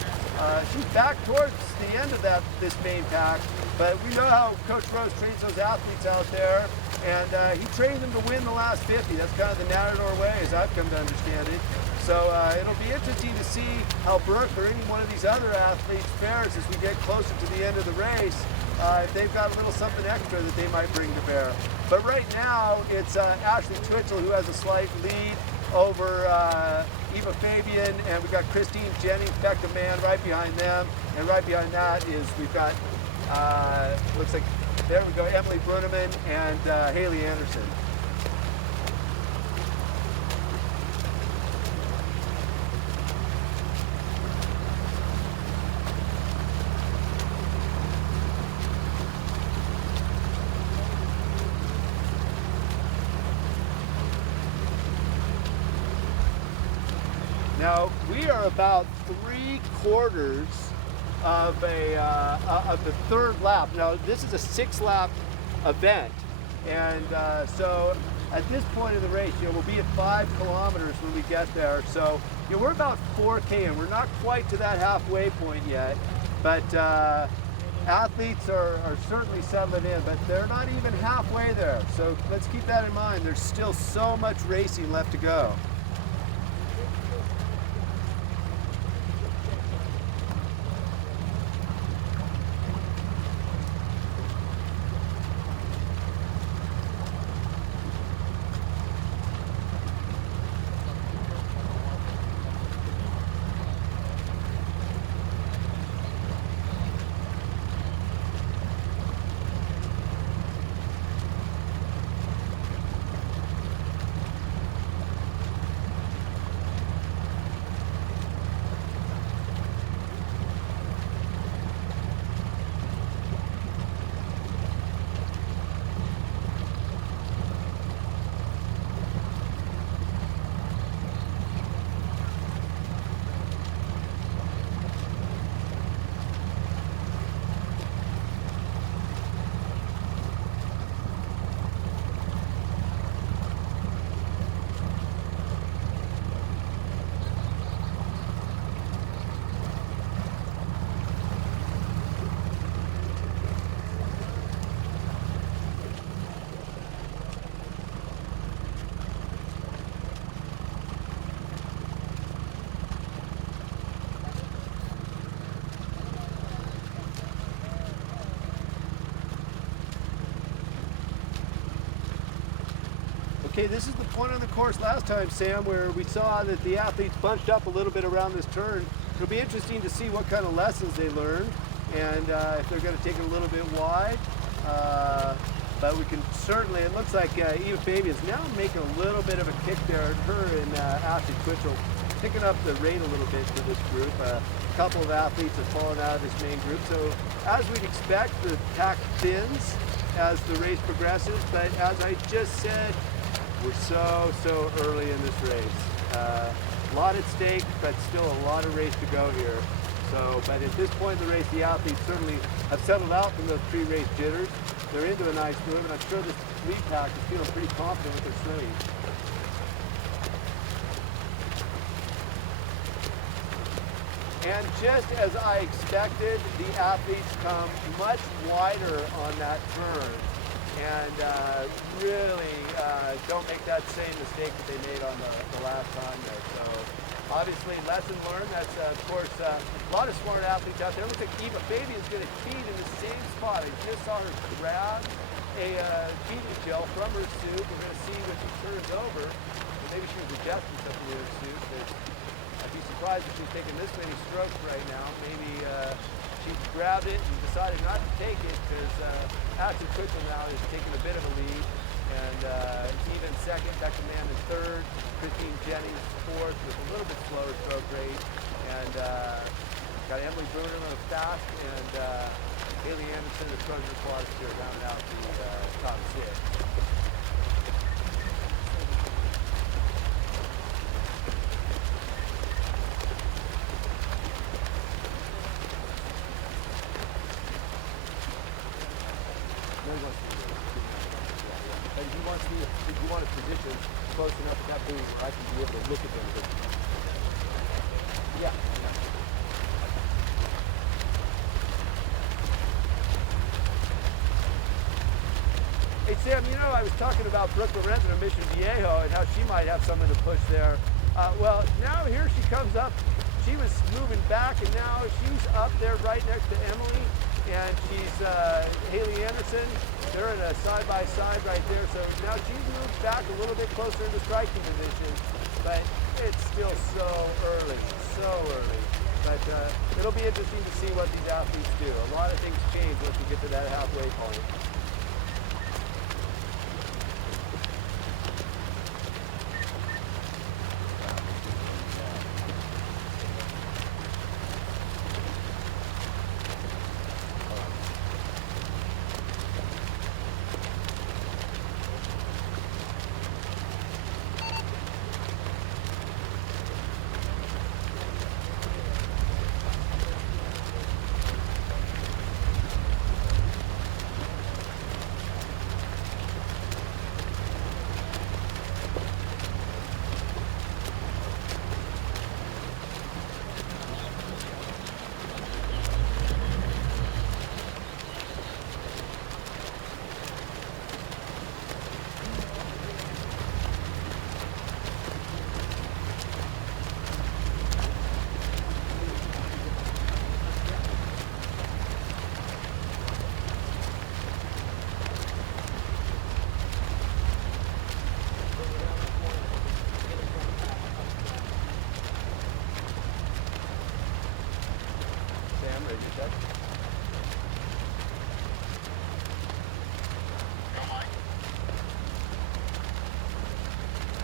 She's back towards the end of this main pack, but we know how Coach Rose trains those athletes out there, and he trained them to win the last 50. That's kind of the Natador way, as I've come to understand it. So it'll be interesting to see how Brooke or any one of these other athletes fares as we get closer to the end of the race. If they've got a little something extra that they might bring to bear. But right now, it's Ashley Twitchell who has a slight lead over Eva Fabian, and we've got Christine Jennings, Becca Mann right behind them, and right behind that is we've got, looks like, there we go, Emily Bruneman and Haley Anderson. Now we are about 3/4 of the third lap. Now this is a 6-lap event, and so at this point in the race, we'll be at 5 kilometers when we get there. So we're about 4K, and we're not quite to that halfway point yet. But athletes are certainly settling in, but they're not even halfway there. So let's keep that in mind. There's still so much racing left to go. Okay, this is the point on the course last time, Sam, where we saw that the athletes bunched up a little bit around this turn. It'll be interesting to see what kind of lessons they learn, and if they're going to take it a little bit wide. But we can certainly, it looks like Eva Fabian is now making a little bit of a kick there. Her and Ashley Twitchell picking up the rate a little bit for this group. A couple of athletes have fallen out of this main group. So as we'd expect, the pack thins as the race progresses. But as I just said, we're so early in this race. A lot at stake, but still a lot of race to go here. So, but at this point in the race, the athletes certainly have settled out from those pre-race jitters. They're into a nice move, and I'm sure this lead pack is feeling pretty confident with their straight. And just as I expected, the athletes come much wider on that turn and really don't make that same mistake that they made on the last time there. So obviously, lesson learned. That's, of course, a lot of smart athletes out there. Looks like Eva Fabian's going to feed in the same spot. I just saw her grab a feeding gel from her suit. We're going to see when she turns over. Maybe she was adjusting something in her suit. But I'd be surprised if she's taking this many strokes right now. Maybe she grabbed it and decided not to take it because Ashley Twitchell now is taking a bit of a lead. And even second, Becca Mann in third, Christine Jennings fourth with a little bit slower stroke rate. And got Emily Bruner on the fast and Haley Anderson, the Trojan Aquatics here, rounding out the top six. If you want a position close enough at that buoy where I can be able to look at them. Yeah. Hey Sam, you know I was talking about Brooke Lorenzen of Mission Viejo and how she might have something to push there. Well, now here she comes up. She was moving back and now she's up there right next to Emily. And she's Haley Anderson. They're in a side-by-side right there. So now she's moved back a little bit closer into striking position. But it's still so early, so early. But it'll be interesting to see what these athletes do. A lot of things change once we get to that halfway point.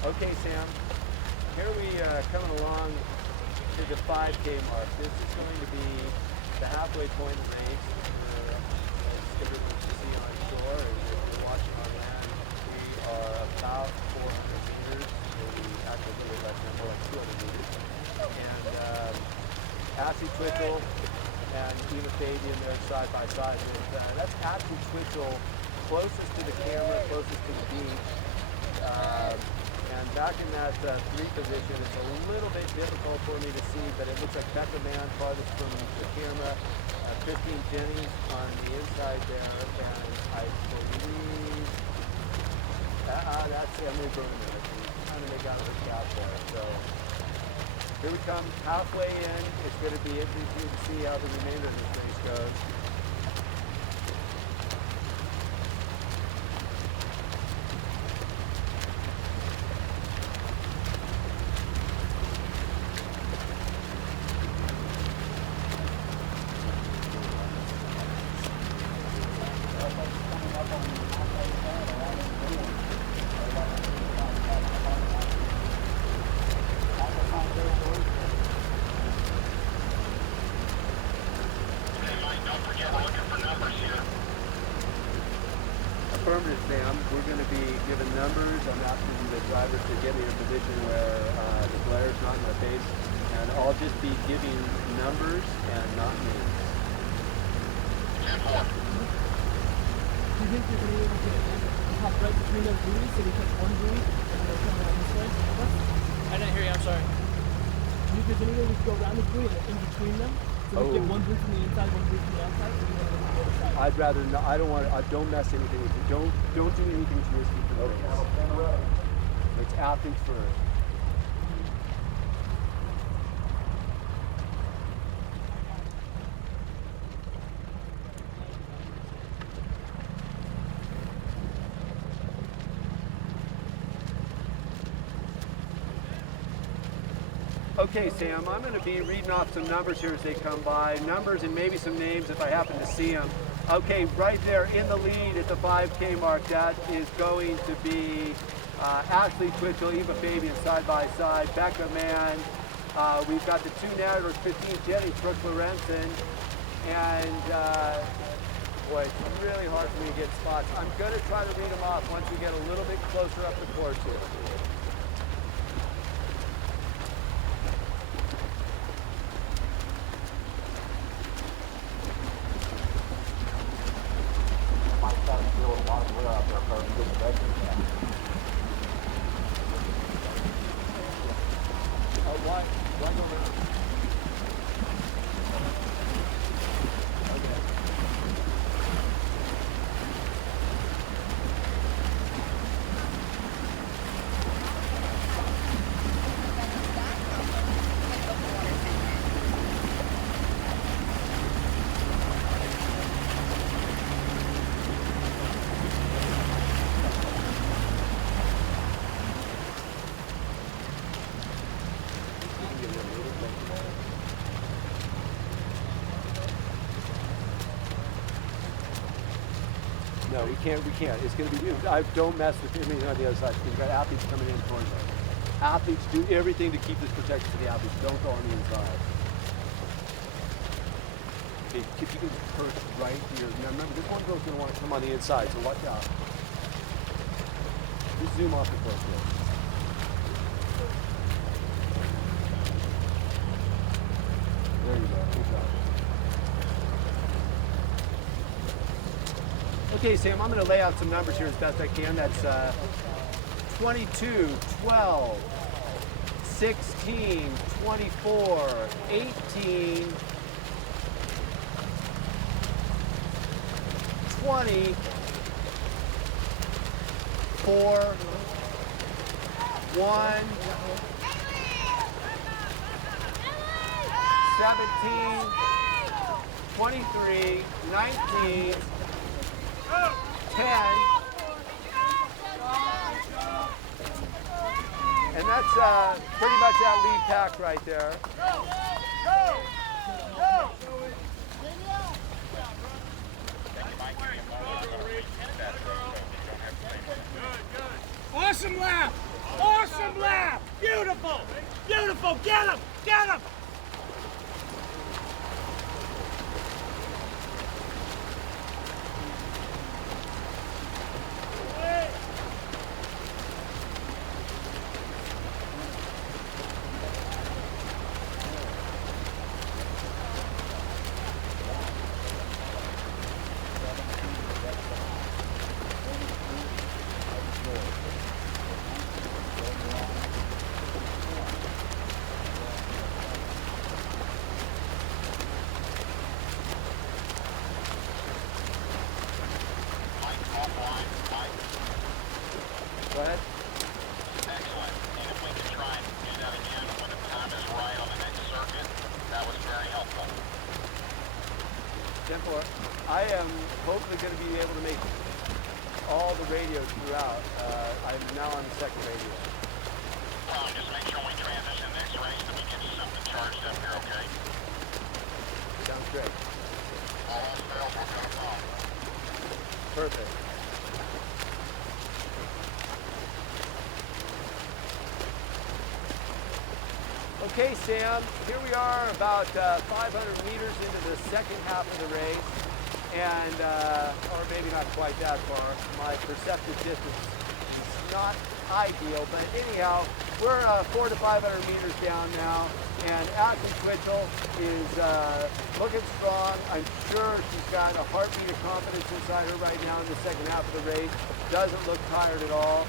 Okay, Sam, here we coming along to the 5K mark. This is going to be the halfway point of the race. Skipper wants to see on shore, and if you're watching on land, we are about 400 meters, maybe actually a little bit less than more like 200 meters. And Ashley Twitchell and Eva Fabian, they're side by side. And that's Ashley Twitchell closest to the camera, closest to the beach. And back in that 3 position, it's a little bit difficult for me to see, but it looks like Becca Mann farthest from the camera, Christine Jennings on the inside there, and I believe that's Emily Bruner. She's trying to make out of her cap there. So here we come halfway in. It's going to be interesting to see how the remainder of this race goes. Affirmative, Sam. We're going to be given numbers. I'm asking the drivers to get me in a position where the glare's not in my face, and I'll just be giving numbers and not names. 10-4. You think there's any way we can hop right between those buoys so we catch one buoy and they'll come around this way? I didn't hear you. I'm sorry. Do you think there's any way we can go around the buoy and in between them? So we get one buoy from the inside, one buoy from the outside, or do you want to go from the other side? I'd rather not, I don't want, don't mess anything with it. Don't do anything too risky for the race. It's athletes first. Okay, Sam, I'm going to be reading off some numbers here as they come by. Numbers and maybe some names if I happen to see them. Okay, right there in the lead at the 5K mark, that is going to be Ashley Twitchell, Eva Fabian side by side, Becca Mann. We've got the two narrators, 15 Jenny, Brooke Lorenzen, and boy, it's really hard for me to get spots. I'm going to try to read them off once we get a little bit closer up the course here. No, we can't. It's going to be, don't mess with anything on the other side. We've got athletes coming in towards us. Athletes do everything to keep this protection to the athletes. Don't go on the inside. Okay, if you can perch right here. Now remember, this one girl's going to want to come on the inside, so watch out. Just zoom off the course here. There you go. Good job. Okay, Sam, I'm going to lay out some numbers here as best I can. That's 22, 12, 16, 24, 18, 20, 4, 1, 17, 23, 19, 10, and that's pretty much that lead pack right there. Awesome lap! Awesome lap! Beautiful! Beautiful! Get him! Get him! Go ahead. Excellent. And if we can try and do that again when the time is right on the next circuit, that was very helpful. 10-4. I am hopefully going to be able to make all the radios throughout. I'm now on the second radio. Just make sure we transition next race that we get you something charged up here, okay? Sounds great. All else fails, we're going to come. Perfect. Okay, Sam, here we are about 500 meters into the second half of the race, and, or maybe not quite that far. My perceptive distance is not ideal, but anyhow, we're 400 to 500 meters down now, And Ashley Twitchell is looking strong. I'm sure she's got a heartbeat of confidence inside her right now in the second half of the race. Doesn't look tired at all.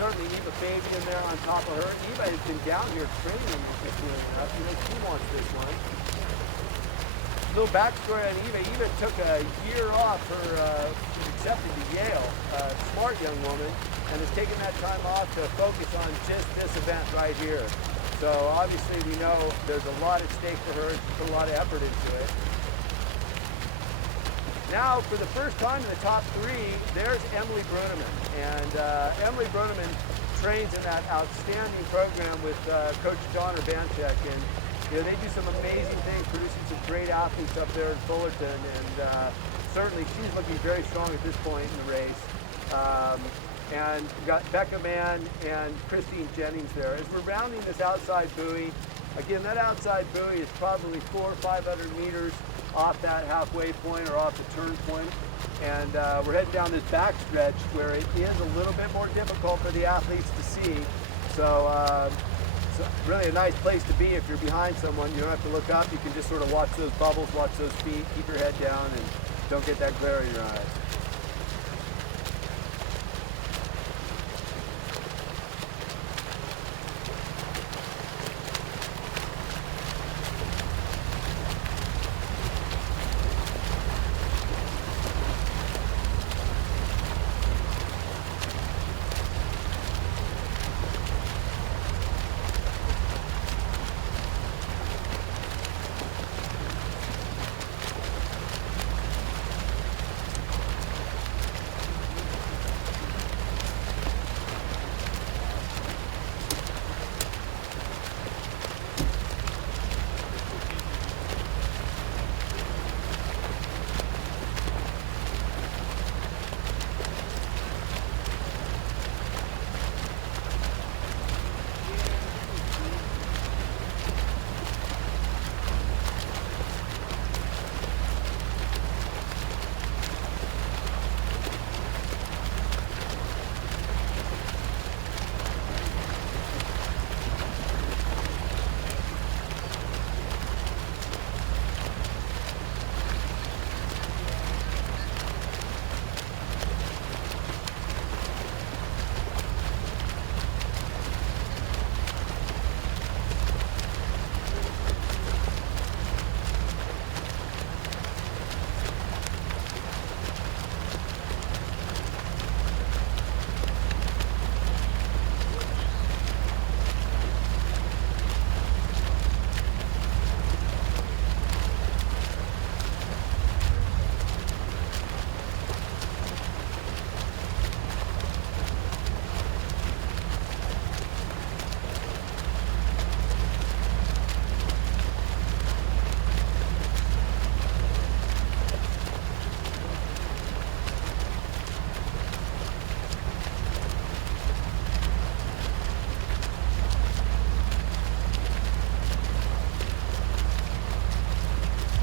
Certainly Eva Fabian there on top of her. Eva has been down here training this year. You know, she wants this one. Little backstory on Eva. Eva took a year off. She's accepted to Yale, a smart young woman, and has taken that time off to focus on just this event right here. So obviously we know there's a lot at stake for her. She put a lot of effort into it. Now, for the first time in the top three, there's Emily Bruneman. And Emily Bruneman trains in that outstanding program with Coach John Urbanchek. And you know, they do some amazing things, producing some great athletes up there in Fullerton. And certainly she's looking very strong at this point in the race. And we've got Becca Mann and Christine Jennings there. As we're rounding this outside buoy, again, that outside buoy is probably 400 or 500 meters off that halfway point or off the turn point. And we're heading down this back stretch where it is a little bit more difficult for the athletes to see. So, really a nice place to be if you're behind someone. You don't have to look up. You can just sort of watch those bubbles, watch those feet, keep your head down, and don't get that glare in your eyes.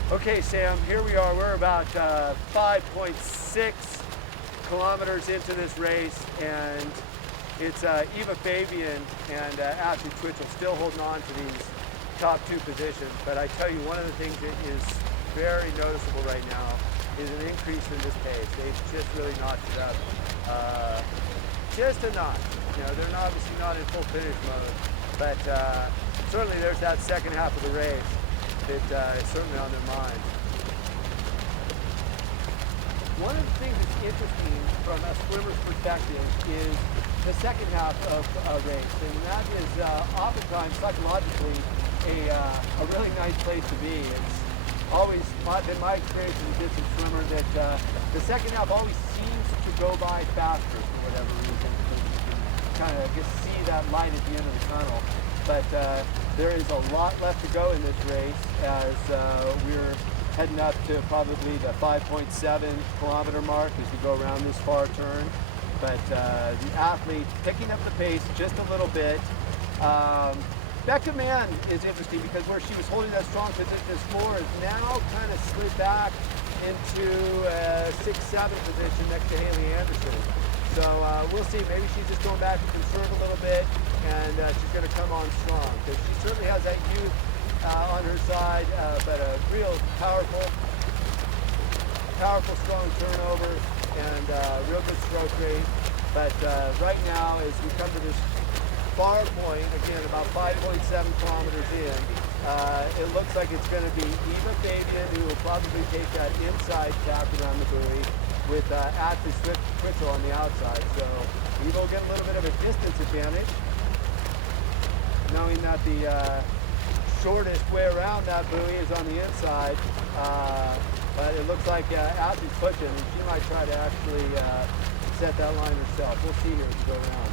Okay, Sam, here we are. We're about 5.6 kilometers into this race, and it's Eva Fabian and Ashley Twitchell still holding on to these top two positions. But I tell you, one of the things that is very noticeable right now is an increase in this pace. They've just really notched it up. Just a notch. You know, they're obviously not in full finish mode, but certainly there's that second half of the race that is certainly on their mind. One of the things that's interesting from a swimmer's perspective is the second half of a race, and that is oftentimes psychologically a really nice place to be. It's always been my experience as a distance swimmer that the second half always seems to go by faster for whatever reason. You kind of just see that light at the end of the tunnel. But there is a lot left to go in this race as we're heading up to probably the 5.7 kilometer mark as we go around this far turn. But the athlete picking up the pace just a little bit. Becca Mann is interesting because where she was holding that strong position as 4 is now kind of slid back into a 6-7 position next to Haley Anderson. So we'll see. Maybe she's just going back to conserve a little bit and she's going to come on strong because she certainly has that youth on her side, but a real powerful, strong turnover and real good stroke rate. But right now, as we come to this far point, again, about 5.7 kilometers in, it looks like it's going to be Eva Fabian, who will probably take that inside cap around the buoy, with Ashley Twitchell on the outside. So Eva will get a little bit of a distance advantage, knowing that the shortest way around that buoy is on the inside. But it looks like Ashley's pushing, and she might try to actually set that line herself. We'll see here as we go around.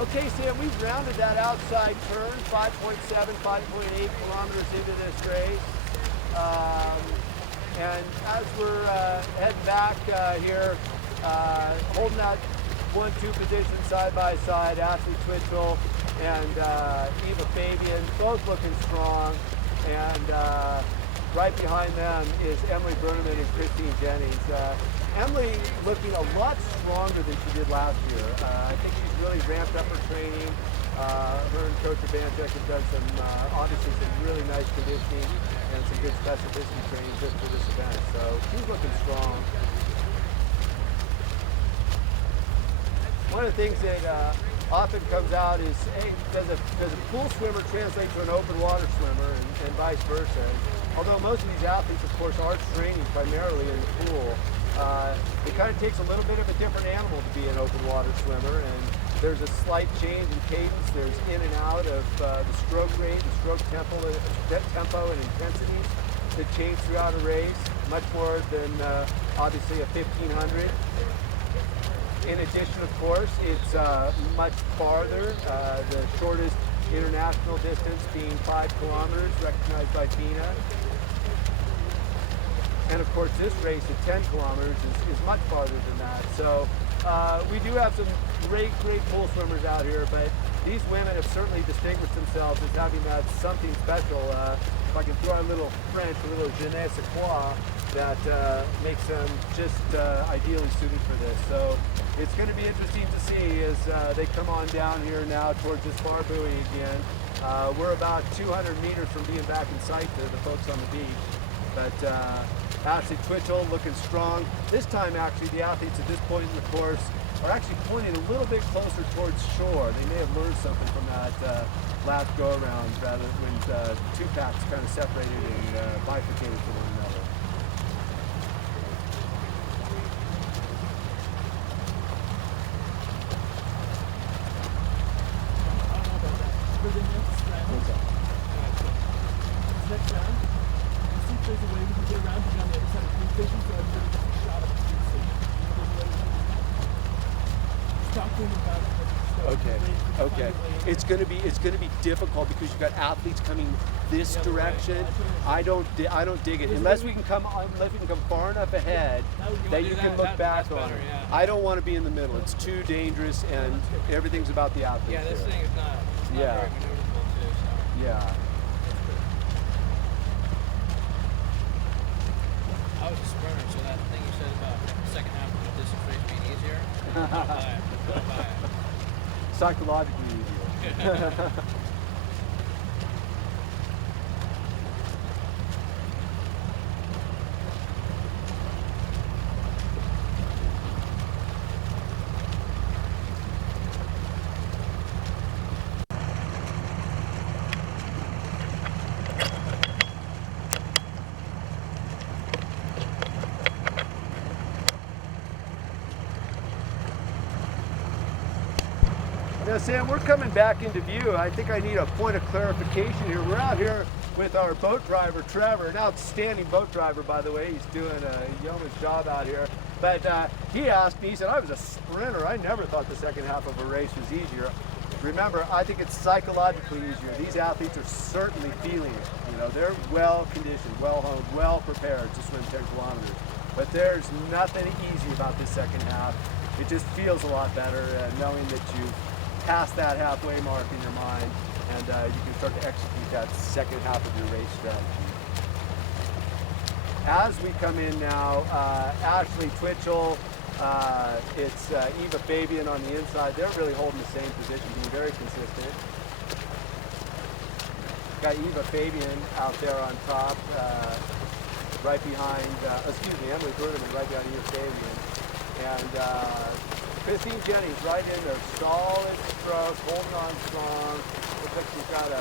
Okay, Sam, we've rounded that outside turn, 5.7, 5.8 kilometers into this race. And as we're heading back here, holding that 1-2 position side by side, Ashley Twitchell and Eva Fabian, both looking strong. And right behind them is Emily Berneman and Christine Jennings. Emily looking a lot stronger than she did last year. I think she's really ramped up her training. Her and Coach Urbanchek have done some, obviously some really nice conditioning and some good specificity training just for this event. So she's looking strong. One of the things that often comes out is, hey, does a pool swimmer translate to an open water swimmer and vice versa? Although most of these athletes, of course, are training primarily in the pool, it kind of takes a little bit of a different animal to be an open water swimmer, and there's a slight change in cadence. There's in and out of the stroke rate, the stroke tempo and intensities that change throughout a race, much more than obviously a 1500. In addition, of course, it's much farther, the shortest international distance being 5 kilometers, recognized by FINA. And of course, this race at 10 kilometers is much farther than that. So we do have some great pool swimmers out here, but these women have certainly distinguished themselves as having that something special. If I can throw a little French, a little je ne sais quoi, that makes them just ideally suited for this. So it's going to be interesting to see as they come on down here now towards this far buoy again. We're about 200 meters from being back in sight to the folks on the beach. But Ashley Twitchell looking strong. This time, actually, the athletes at this point in the course are actually pointing a little bit closer towards shore. They may have learned something from that last go-around, rather when two packs kind of separated and bifurcated from one another. For the next round, next round, you see if there's a way we can get around to be on the other side of the fishing so everybody gets a shot of the food station. Just talk to them about it. Okay. It's going to be difficult because you've got athletes coming this direction. I don't dig it unless we can come far enough ahead that you can look back on it. Yeah. I don't want to be in the middle. It's too dangerous, and everything's about the athletes. Yeah, this here. thing is not Yeah. very maneuverable too. So. Yeah. I was a sprinter, so that thing you said about the second half of the distance race being easier, I'll buy it. I'll buy it. Psychologically easier. Now, Sam, we're coming back into view. I think I need a point of clarification here. We're out here with our boat driver, Trevor, an outstanding boat driver, by the way. He's doing a yeoman's job out here. But he asked me, he said, I was a sprinter. I never thought the second half of a race was easier. Remember, I think it's psychologically easier. These athletes are certainly feeling it. You know, they're well conditioned, well honed, well prepared to swim 10 kilometers. But there's nothing easy about this second half. It just feels a lot better knowing that you've passed that halfway mark in your mind, and you can start to execute that second half of your race strategy. As we come in now, Ashley Twitchell, it's Eva Fabian on the inside. They're really holding the same position, being very consistent. Got Eva Fabian out there on top, right behind, Emily Bruderman right behind Eva Fabian. And Christine Jennings right in there, solid stroke, holding on strong. Looks like she's got a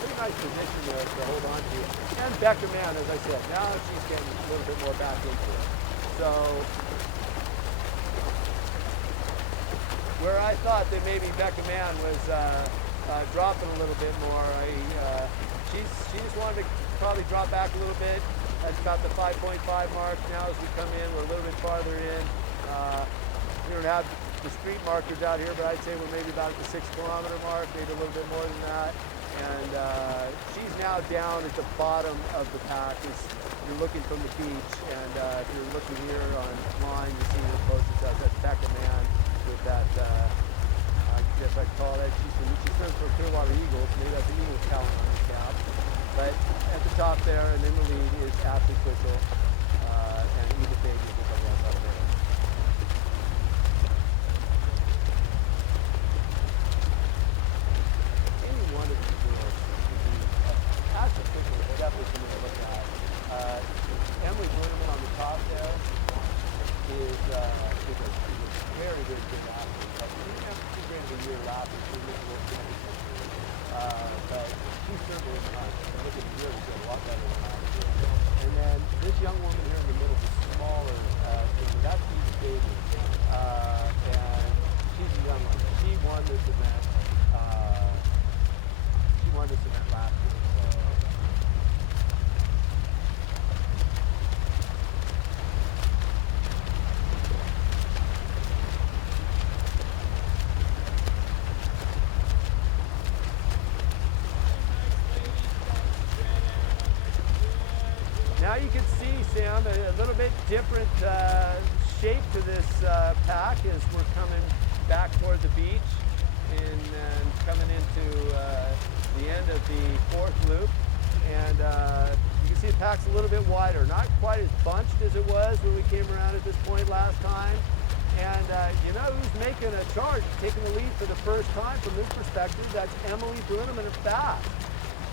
pretty nice position there to hold on to. And Becca Mann, as I said, now she's getting a little bit more back into it. So, where I thought that maybe Becca Mann was dropping a little bit more, she just wanted to probably drop back a little bit. That's about the 5.5 mark. Now as we come in, we're a little bit farther in. We don't have the street markers out here, but I'd say we're maybe about at the 6 kilometer mark, maybe a little bit more than that. And she's now down at the bottom of the pack as you're looking from the beach. And if you're looking here online, you see her closest out. That's Becca Mann with that, I guess I call that, she serves for Clearwater Eagles. Maybe that's the Eagles talent on her cap. But at the top there and in the lead is Ashley Twitchell and Eva Fabian is on the outside of her. Any one of these girls would be Ashley Twitchell is definitely something to look at. Emily Bruderman on the top there is a very, very good athlete. She didn't have too great of a year last year. She was a little championship. But she's certainly not. Looking really good, a lot better than last year. And then this young woman here in the middle, the smaller, that's Eva Fabian. And she's a young one. She won this event. Last year. So. Now you can see, Sam, a little bit different shape to this pack as we're coming back toward the beach and coming into the end of the fourth loop. And you can see the pack's a little bit wider, not quite as bunched as it was when we came around at this point last time. And you know who's making a charge, taking the lead for the first time from this perspective? That's Emily Bruderman and fast.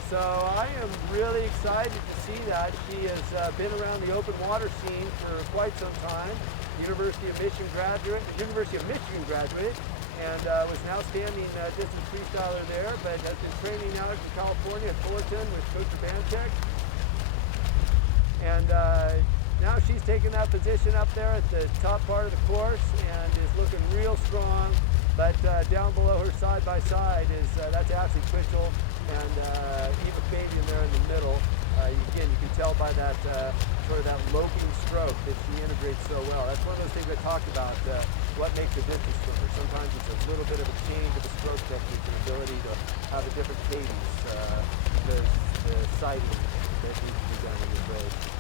So I am really excited to see that. She has been around the open water scene for quite some time. University of Michigan graduate, and was an outstanding distance freestyler there, but has been training out in California at Fullerton with Coach Urbanchek. And now she's taking that position up there at the top part of the course and is looking real strong. But down below her side by side is that's Ashley Twitchell and Eva Fabian there in the middle. Again, you can tell by that sort of that loping stroke that she integrates so well. That's one of those things I talked about. What makes a distance swimmer? Sometimes it's a little bit of a change of a stroke technique, an ability to have a different cadence, the sighting that needs to be done in this race.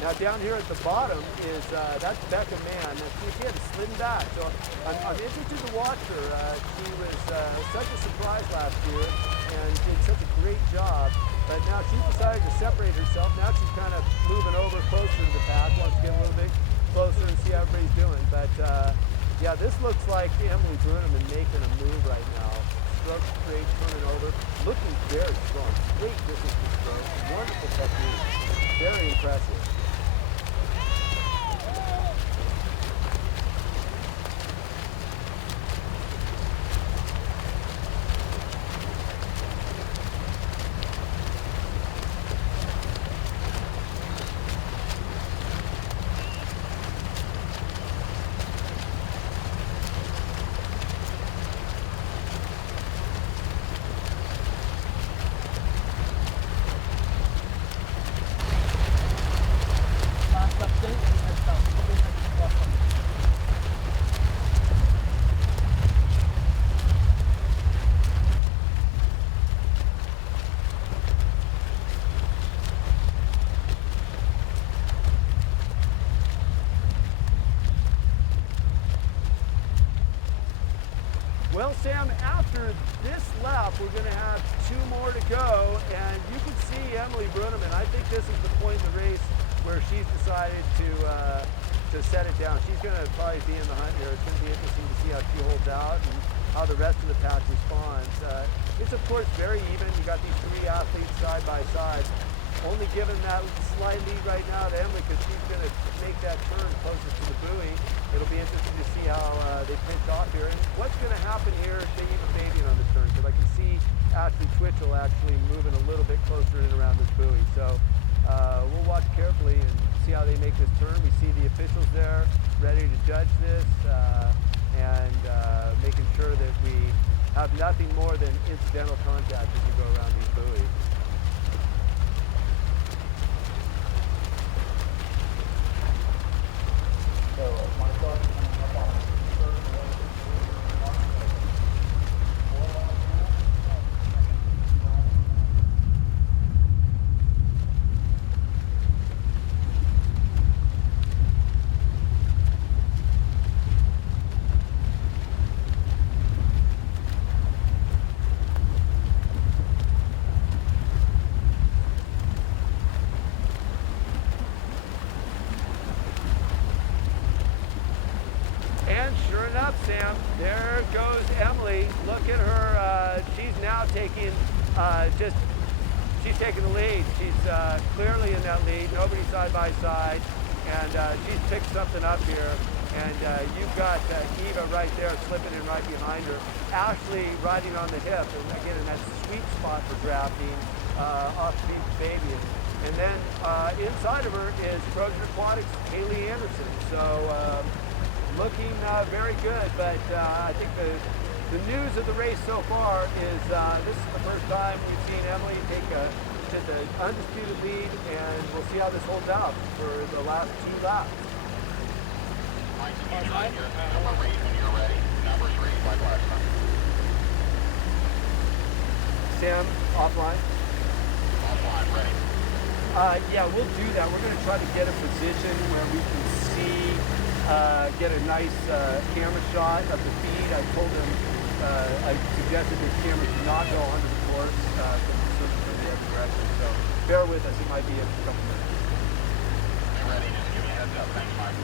Now down here at the bottom is that's Becca Mann. Now, she had to slim back, so I'm interested to watch her. She was such a surprise last year and did such a great job. But now she's decided to separate herself. Now she's kind of moving over closer to the pack, wants to get a little bit closer and see how everybody's doing. But yeah, this looks like Emily Bruderman making a move right now. Stroke straight, turning over, looking very strong. Great distance to stroke, wonderful technique, very impressive. Sam, after this lap, we're going to have 2 more to go, and you can see Emily Bruneman. I think this is the point in the race where she's decided to set it down. She's going to probably be in the hunt here. It's going to be interesting to see how she holds out and how the rest of the pack responds. It's of course very even. You got these 3 athletes side by side. Only given that slight lead right now to Emily because she's going to make that turn closest to the buoy. It'll be interesting to see how they pinch off here. And what's going to happen here is they even Fabian on this turn because I can see Ashley Twitchell actually moving a little bit closer in and around this buoy. So we'll watch carefully and see how they make this turn. We see the officials there ready to judge this and making sure that we have nothing more than incidental contact as we go around these buoys. And sure enough, Sam, there goes Emily. Look at her. She's now taking she's taking the lead. She's clearly in that lead. Nobody side by side, and she's picked something up here. And you've got Eva right there slipping in right behind her. Ashley riding on the hip, and again in that sweet spot for drafting off Steve Fabian. And then inside of her is Trojan Aquatics' Haley Anderson. So. Looking very good, but I think the news of the race so far is this is the first time we've seen Emily take just an undisputed lead, and we'll see how this holds out for the last 2 laps. Sam, offline? Offline, ready. Yeah, we'll do that. We're going to try to get a position where we can see get a nice camera shot of the feed. I told him, I suggested this camera should not go under the course from the other direction. So bear with us, it might be a couple minutes. You're ready, just give me a heads up. Thanks, Mike.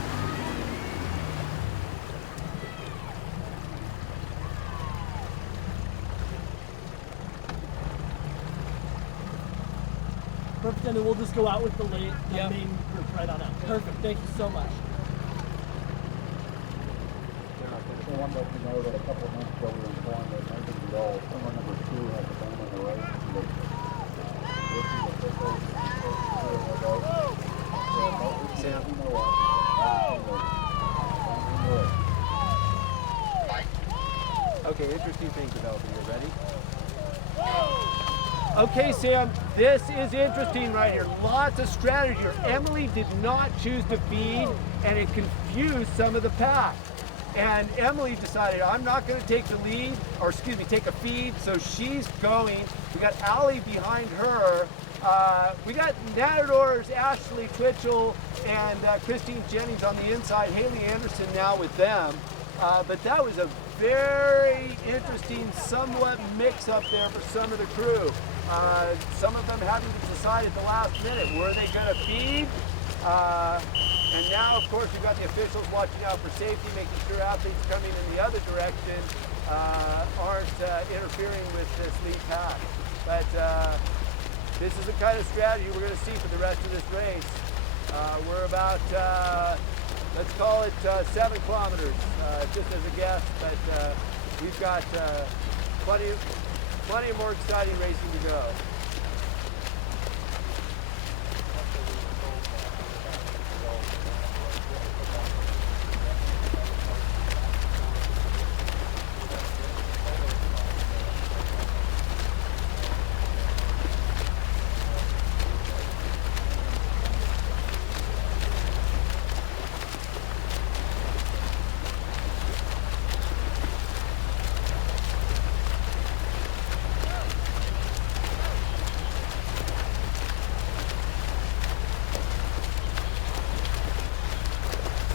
Perfect, and then we'll just go out with the Yep. main group right on out. Perfect, thank you so much. I want to let you know that a couple of months ago we were informed that Nathan Vidal, swimmer number 2, has abandoned the race. Okay, interesting things developing here. Ready? Okay, Sam, this is interesting right here. Lots of strategy here. Emily did not choose to feed, and it confused some of the pack. And Emily decided, I'm not going to take the lead, or excuse me, take a feed, so she's going. We got Allie behind her. We got Matadors, Ashley Twitchell, and Christine Jennings on the inside. Haley Anderson now with them. But that was a very interesting, somewhat mix-up there for some of the crew. Some of them having to decide at the last minute, were they going to feed? And now, of course, we've got the officials watching out for safety, making sure athletes coming in the other direction aren't interfering with this lead pack. But this is the kind of strategy we're going to see for the rest of this race. We're about, let's call it 7 kilometers, just as a guess, but we've got plenty of more exciting racing to go.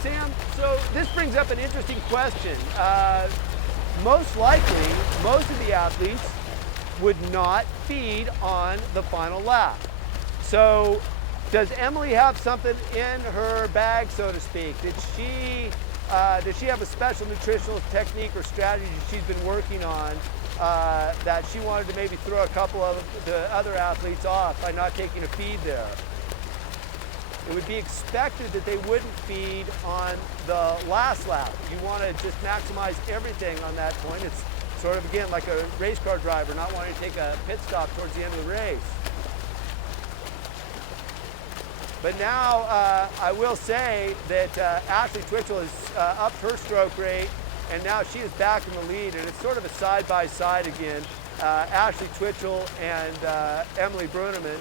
Sam, so this brings up an interesting question. most likely, most of the athletes would not feed on the final lap. So does Emily have something in her bag, so to speak? Does she have a special nutritional technique or strategy she's been working on that she wanted to maybe throw a couple of the other athletes off by not taking a feed there? It would be expected that they wouldn't feed on the last lap. You want to just maximize everything on that point. It's sort of, again, like a race car driver not wanting to take a pit stop towards the end of the race. But now I will say that Ashley Twitchell has upped her stroke rate, and now she is back in the lead, and it's sort of a side-by-side again. Ashley Twitchell and Emily Bruneman.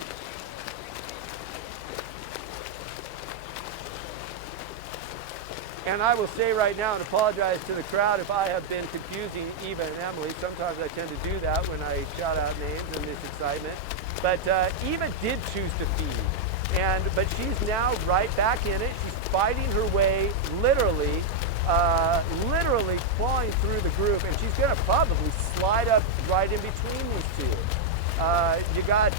And I will say right now, and apologize to the crowd if I have been confusing Eva and Emily. Sometimes I tend to do that when I shout out names in this excitement. But Eva did choose to feed, but she's now right back in it. She's fighting her way, literally clawing through the group, and she's going to probably slide up right in between these two. You got,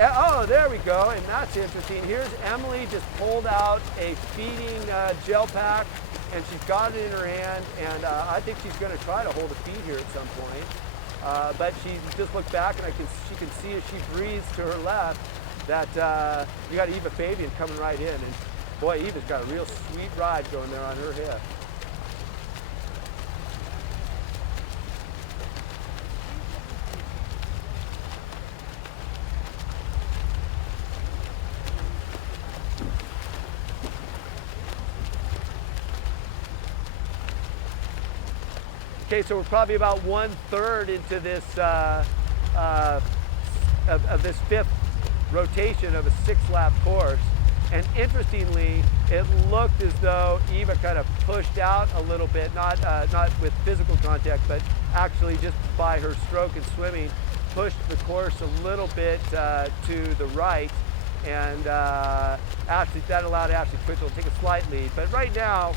oh, there we go, and that's interesting. Here's Emily just pulled out a feeding gel pack, and she's got it in her hand, and I think she's going to try to hold a feed here at some point. But she just looked back, and she can see as she breathes to her left that you got Eva Fabian coming right in, and boy, Eva's got a real sweet ride going there on her hip. Okay, so we're probably about 1/3 into this of this fifth rotation of a 6-lap course. And interestingly, it looked as though Eva kind of pushed out a little bit, not with physical contact, but actually just by her stroke and swimming, pushed the course a little bit to the right. And that allowed Ashley Twitchell to take a slight lead. But right now,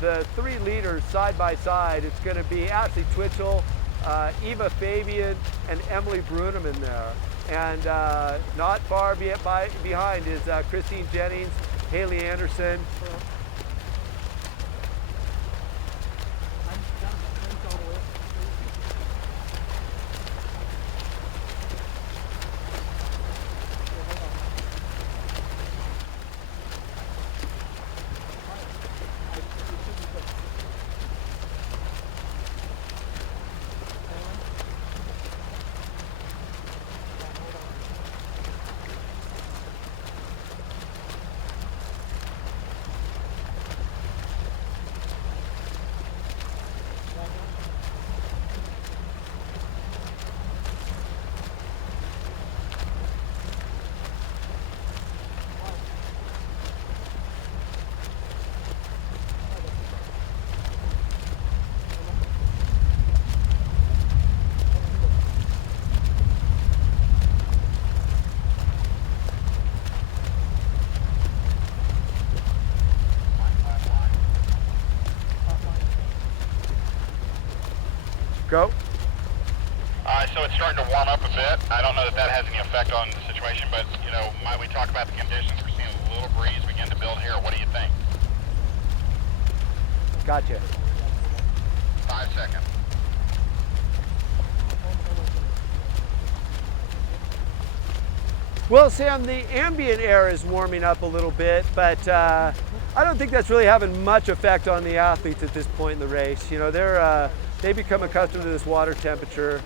the three leaders side by side, it's going to be Ashley Twitchell, Eva Fabian, and Emily Bruneman there. And not far behind is Christine Jennings, Haley Anderson. Go. So it's starting to warm up a bit. I don't know that has any effect on the situation, but, you know, might we talk about the conditions? We're seeing a little breeze begin to build here. What do you think? Gotcha. 5 seconds. Well, Sam, the ambient air is warming up a little bit, but I don't think that's really having much effect on the athletes at this point in the race. You know, they become accustomed to this water temperature,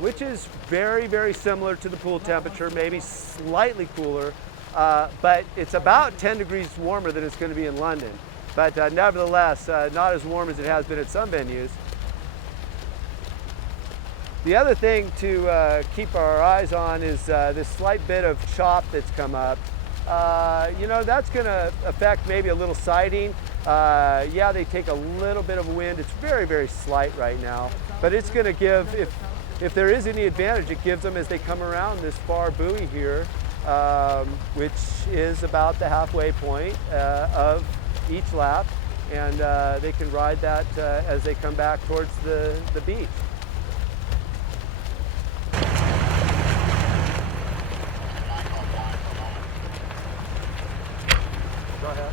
which is very, very similar to the pool temperature, maybe slightly cooler, but it's about 10 degrees warmer than it's going to be in London. But nevertheless, not as warm as it has been at some venues. The other thing to keep our eyes on is this slight bit of chop that's come up. You know, that's going to affect maybe a little sighting. Yeah, they take a little bit of wind. It's very, very slight right now, but it's going to give, if there is any advantage, it gives them as they come around this far buoy here, which is about the halfway point of each lap. and they can ride that as they come back towards the beach. Go ahead.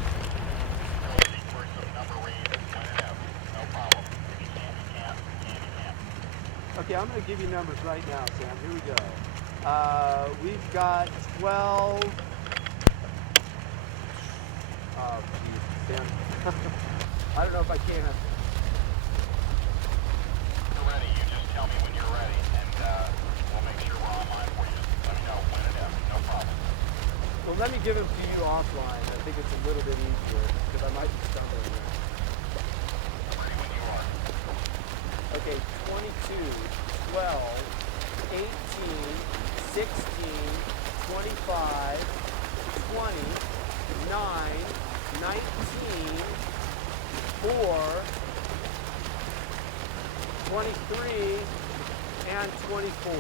Okay, I'm going to give you numbers right now, Sam. Here we go. We've got 12. Oh, geez, Sam. I don't know if I can. You're ready. You just tell me when you're ready, and we'll make sure we're online for you. Let me know when it is. No problem. Well, let me give them to you offline. I think it's a little bit easier because I might be stumbling here. Ready when you are. Okay, 22, 12, 18, 16, 25, 20, 9, 19, 4, 23, and 24.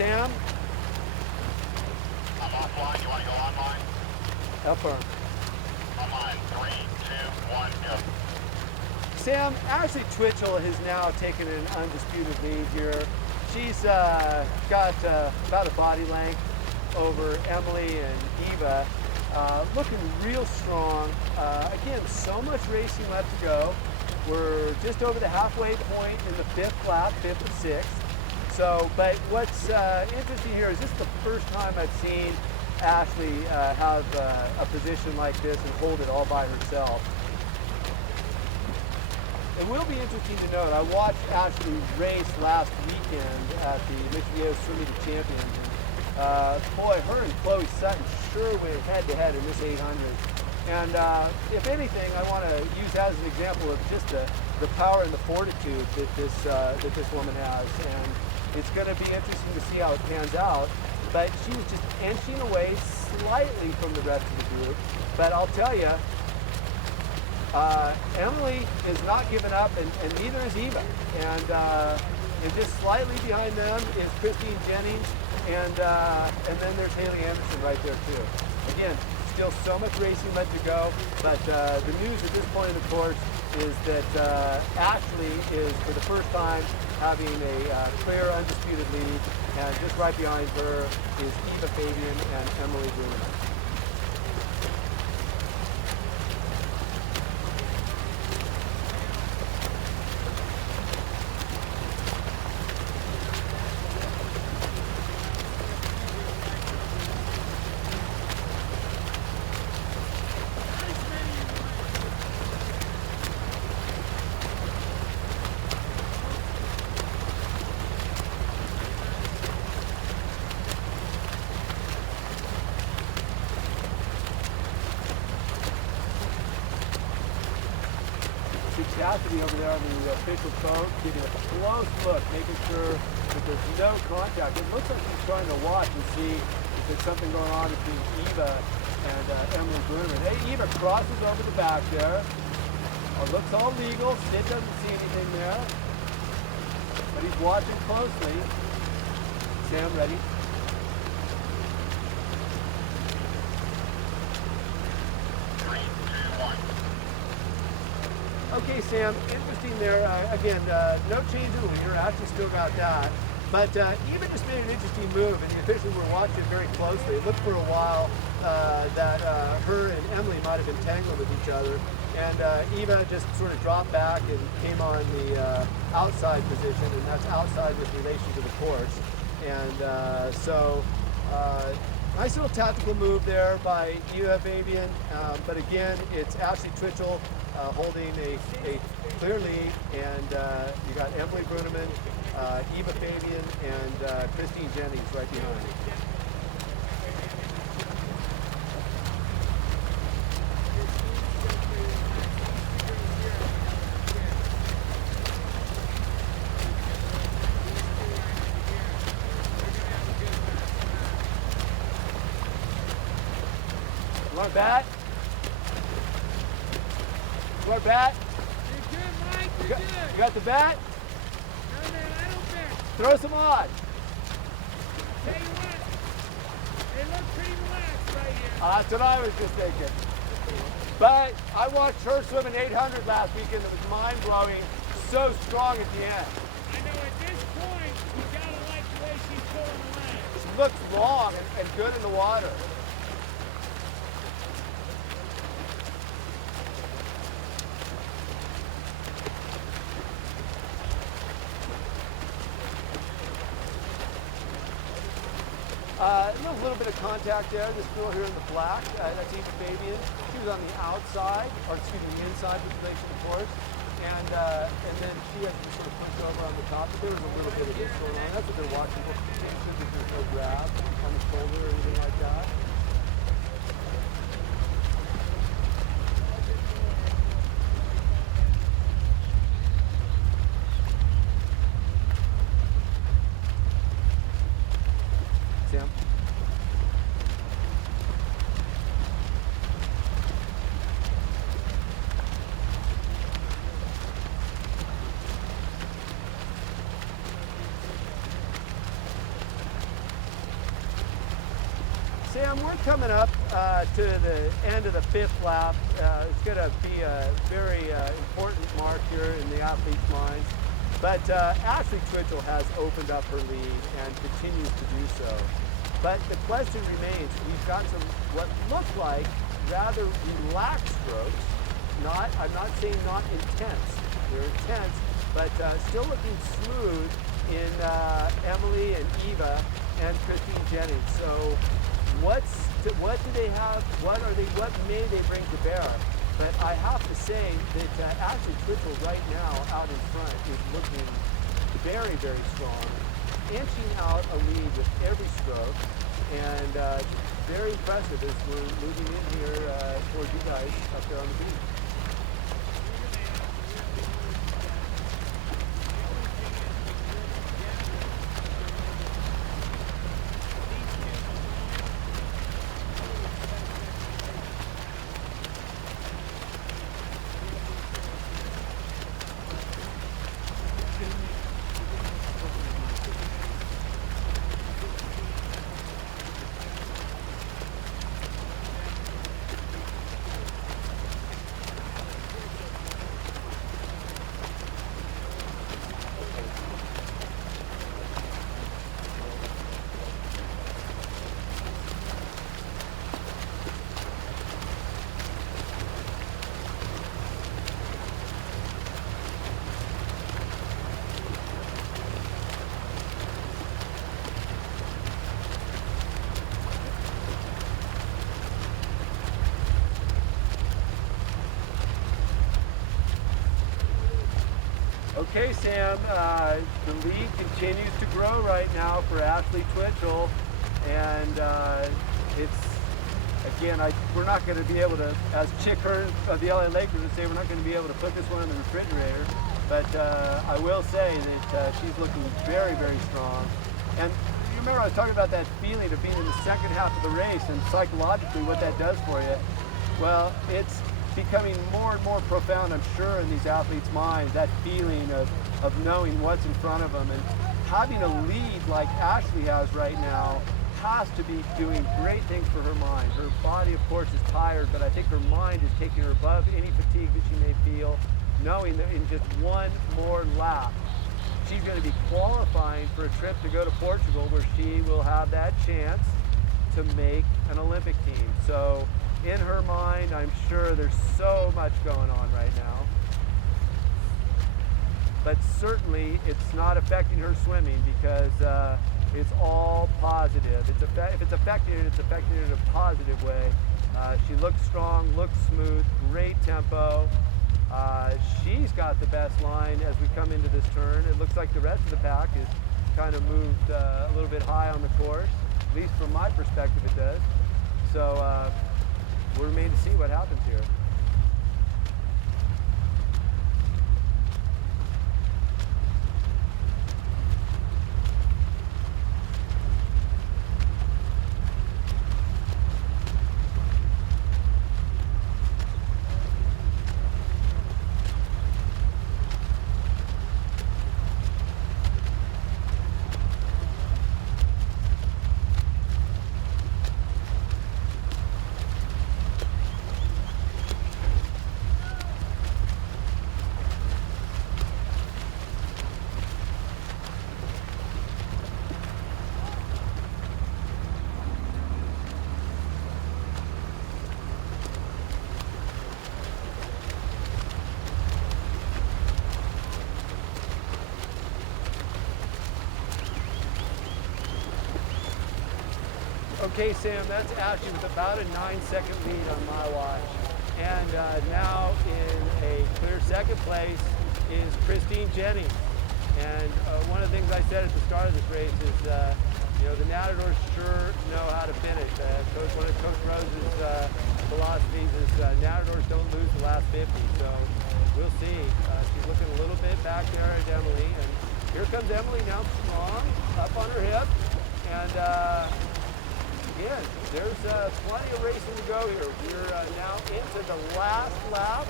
Sam? I'm offline. You want to go online? Affirm. Online. 3, 2, 1, go. Sam, Ashley Twitchell has now taken an undisputed lead here. She's got about a body length over Emily and Eva. Looking real strong. Again, so much racing left to go. We're just over the halfway point in the fifth lap, fifth of sixth. So, but what's interesting here is this is the first time I've seen Ashley have a position like this and hold it all by herself. It will be interesting to note, I watched Ashley race last weekend at the Michigan Swimming Champions. Boy, her and Chloe Sutton sure went head-to-head in this 800. And if anything, I want to use that as an example of just the power and the fortitude that this woman has. And it's going to be interesting to see how it pans out. But she was just inching away slightly from the rest of the group. But I'll tell you, Emily is not giving up, and neither is Eva. And just slightly behind them is Christine Jennings, and then there's Haley Anderson right there too. Again, still so much racing left to go, but the news at this point in the course is that Ashley is, for the first time, having a clear, undisputed lead, and just right behind her is Eva Fabian and Emily Bruner. Cassidy over there on the official phone, giving a close look, making sure that there's no contact. It looks like he's trying to watch and see if there's something going on between Eva and Emily Bruner. Hey, Eva crosses over the back there. Looks all legal. Sid doesn't see anything there. But he's watching closely. Sam, ready? Okay, Sam, interesting there. Again, no change in the leader. Ashley still got that. But Eva just made an interesting move, and the officials were watching it very closely. It looked for a while that her and Emily might have been tangled with each other, and Eva just sort of dropped back and came on the outside position, and that's outside with relation to the course. And nice little tactical move there by Eva Fabian, but again, it's Ashley Twitchell holding a clear lead, and you got Emily Bruneman, Eva Fabian, and Christine Jennings right behind. You want a bat? You want a bat? You're good, Mike. You You're got, good. you got the bat? No, man, I don't bet. Throw some on. Tell you what, they look pretty relaxed right here. That's what I was just thinking. But I watched her swim an 800 last weekend. It was mind-blowing, so strong at the end. I know at this point, you gotta like the way she's pulling the leg. She looks long and good in the water. A little bit of contact there. This girl here in the black, that's Eva Fabian. She was on the outside, or excuse me, the inside with relation to the course. And then she had to sort of push over on the top. But there was a little bit of this going on. That's what they're watching for. Make sure that there's no grab on the shoulder or anything like that. Sam? Sam, we're coming up to the end of the fifth lap. It's going to be a very important mark here in the athletes' minds. But Ashley Twitchell has opened up her lead and continues to do so. But the question remains, we've got some what look like rather relaxed strokes. I'm not saying not intense. They're intense, but still looking smooth in Emily and Eva and Christine Jennings. So what do they have? What may they bring to bear? But I have to say that Ashley Twitchell right now out in front is looking very, very strong, inching out a lead with every stroke, and very impressive as we're moving in here towards you guys up there on the beach. Okay, Sam, the lead continues to grow right now for Ashley Twitchell, and it's, again, we're not going to be able to, as Chick Hearn of the LA Lakers would say, we're not going to be able to put this one in the refrigerator, but I will say that she's looking very, very strong. And you remember I was talking about that feeling of being in the second half of the race and psychologically what that does for you. Well, it's becoming more and more profound, I'm sure, in these athletes' minds, that feeling of knowing what's in front of them. And having a lead like Ashley has right now has to be doing great things for her mind. Her body, of course, is tired, but I think her mind is taking her above any fatigue that she may feel, knowing that in just one more lap, she's going to be qualifying for a trip to go to Portugal where she will have that chance to make an Olympic team. So in her mind, I'm sure there's so much going on right now. But certainly it's not affecting her swimming because it's all positive. If it's affecting it, it's affecting it in a positive way. She looks strong, looks smooth, great tempo. She's got the best line as we come into this turn. It looks like the rest of the pack is kind of moved a little bit high on the course. At least from my perspective it does. So we'll remain to see what happens here. Okay, Sam, that's Ashley with about a 9-second lead on my watch. And now in a clear second place is Christine Jennings. And one of the things I said at the start of this race is, you know, the Natadors sure know how to finish. One of Coach Rose's philosophies is Natadors don't lose the last 50. So we'll see. She's looking a little bit back there at Emily. And here comes Emily now strong, up on her hip. And again, there's plenty of racing to go here. We're now into the last lap.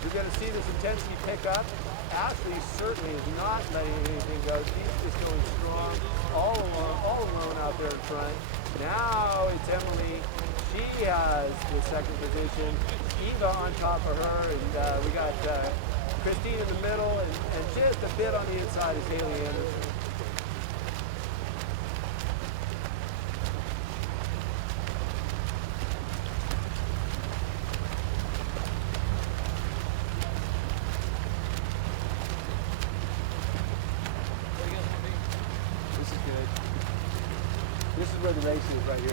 You're going to see this intensity pick up. Ashley certainly is not letting anything go. She's just going strong all alone out there in front. Now it's Emily. She has the second position. Eva on top of her, and we got Christine in the middle, and just a bit on the inside is Haley Anderson. This is where the race is right here.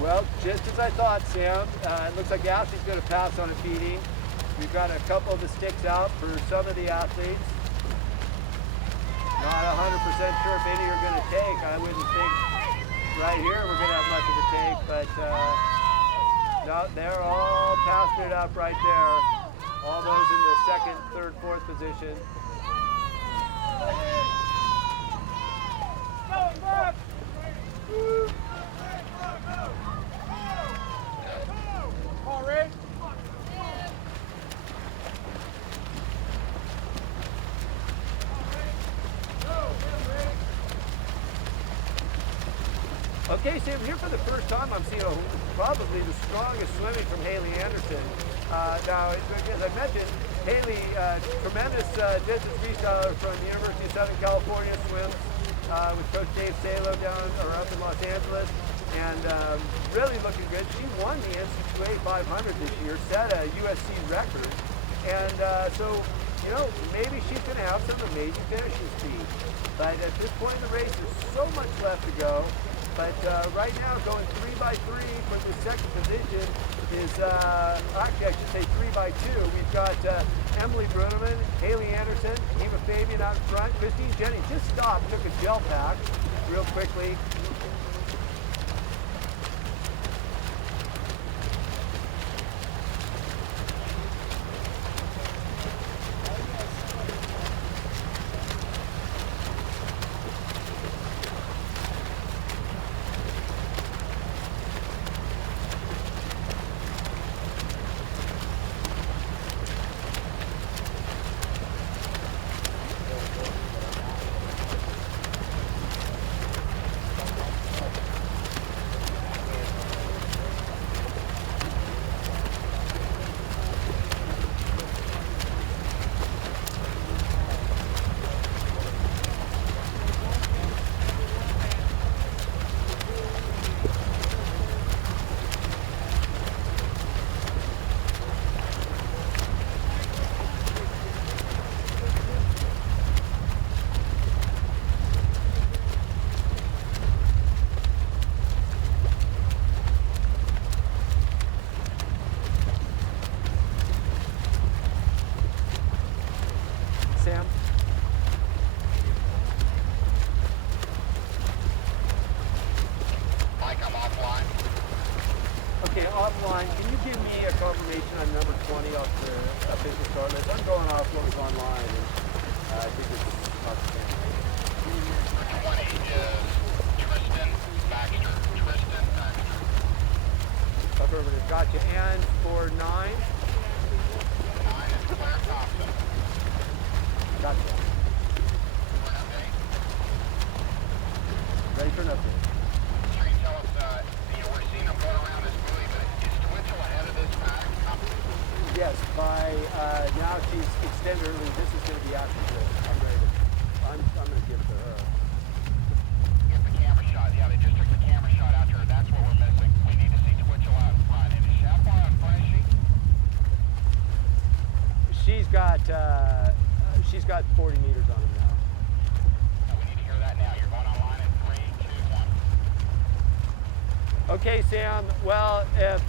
Well, just as I thought, Sam, it looks like Ashley's going to pass on a feeding. We've got a couple of the sticks out for some of the athletes. Not 100% sure if any are going to take. I wouldn't think right here we're going to have much of a take, but no, they're all passing it up right there. All those in the second, third, fourth position. Okay, Sam, here for the first time I'm seeing probably the strongest swimming from Haley Anderson. Now, as I mentioned, Haley, tremendous distance freestyler from the University of Southern California, swims with Coach Dave Salo up in Los Angeles, and really looking good. She won the NCAA 500 this year, set a USC record, and so, you know, maybe she's going to have some amazing finishing speed. But at this point in the race, there's so much left to go. But right now, going 3x3 for the second position is, actually I should say 3x2. We've got Emily Bruneman, Haley Anderson, Eva Fabian out in front. Christine Jennings just stopped, took a gel pack real quickly. information on number 20 off the official start list. I'm going off what was online, and I think it's outstanding. 20 is Tristan Baxter. Tristan Baxter. Affirmative, gotcha. And for 9? 9 is Claire Thompson. Gotcha. For an update. Ready for an update. Sure, you tell us, we're seeing them going around this buoy, but is Twitchell ahead of this pack? Yes, by now she's extended early. This is going to be after this. I'm ready to, I'm going to give it to her. Get the camera shot. Yeah, they just took the camera shot out to her. That's what we're missing. We need to see Twitchell out in front. And is Chapar out in front, is she? She's got 40 meters on him now. We need to hear that now. You're going online in 3, 2, 1. Okay, Sam. Well, if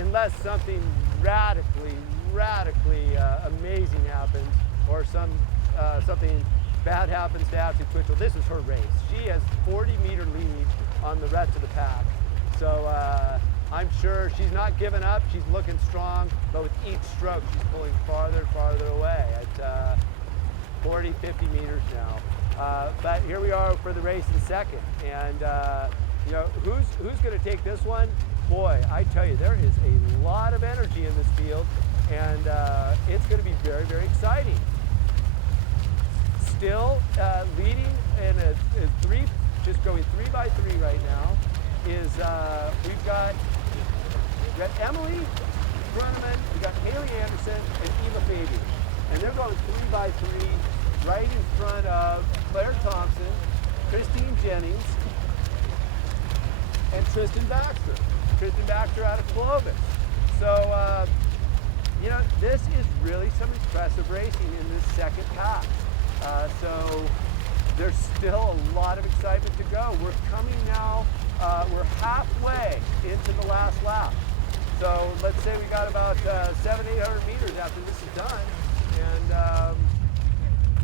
unless something radically amazing happens, or something bad happens to Ashley Twitchell, this is her race. She has 40-meter lead on the rest of the pack. So I'm sure she's not giving up. She's looking strong, but with each stroke, she's pulling farther and farther away at 40, 50 meters now. But here we are for the race in second. And who's going to take this one? Boy, I tell you, there is a lot of energy in this field, and it's going to be very, very exciting. Still leading in a three, just going 3 by 3 right now, is we've got Emily Gruneman, we got Haley Anderson, and Eva Fabian. And they're going 3 by 3 right in front of Claire Thompson, Christine Jennings, and Tristan Baxter. Tristan Baxter out of Clovis. So, this is really some impressive racing in this second pack. So there's still a lot of excitement to go. We're coming now, we're halfway into the last lap. So let's say we got about 700-800 meters after this is done. And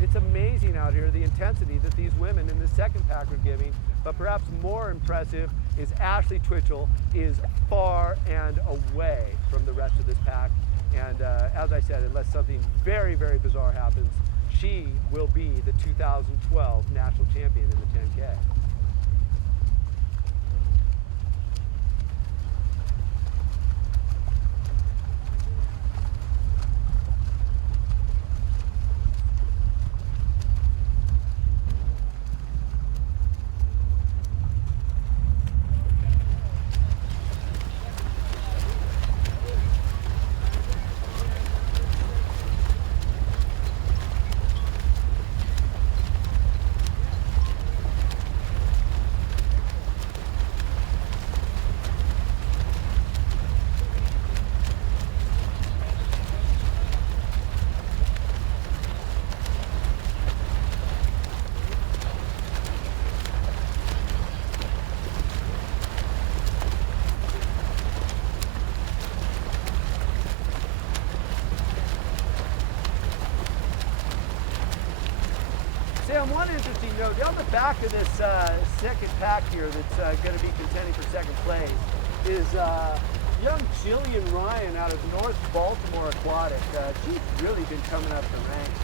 it's amazing out here, the intensity that these women in the second pack are giving. But perhaps more impressive is Ashley Twitchell is far and away from the rest of this pack. And as I said, unless something very, very bizarre happens, she will be the 2012 national champion in the 10K. Sam, one interesting note, on the back of this second pack here that's going to be contending for second place is young Jillian Ryan out of North Baltimore Aquatic. She's really been coming up the ranks.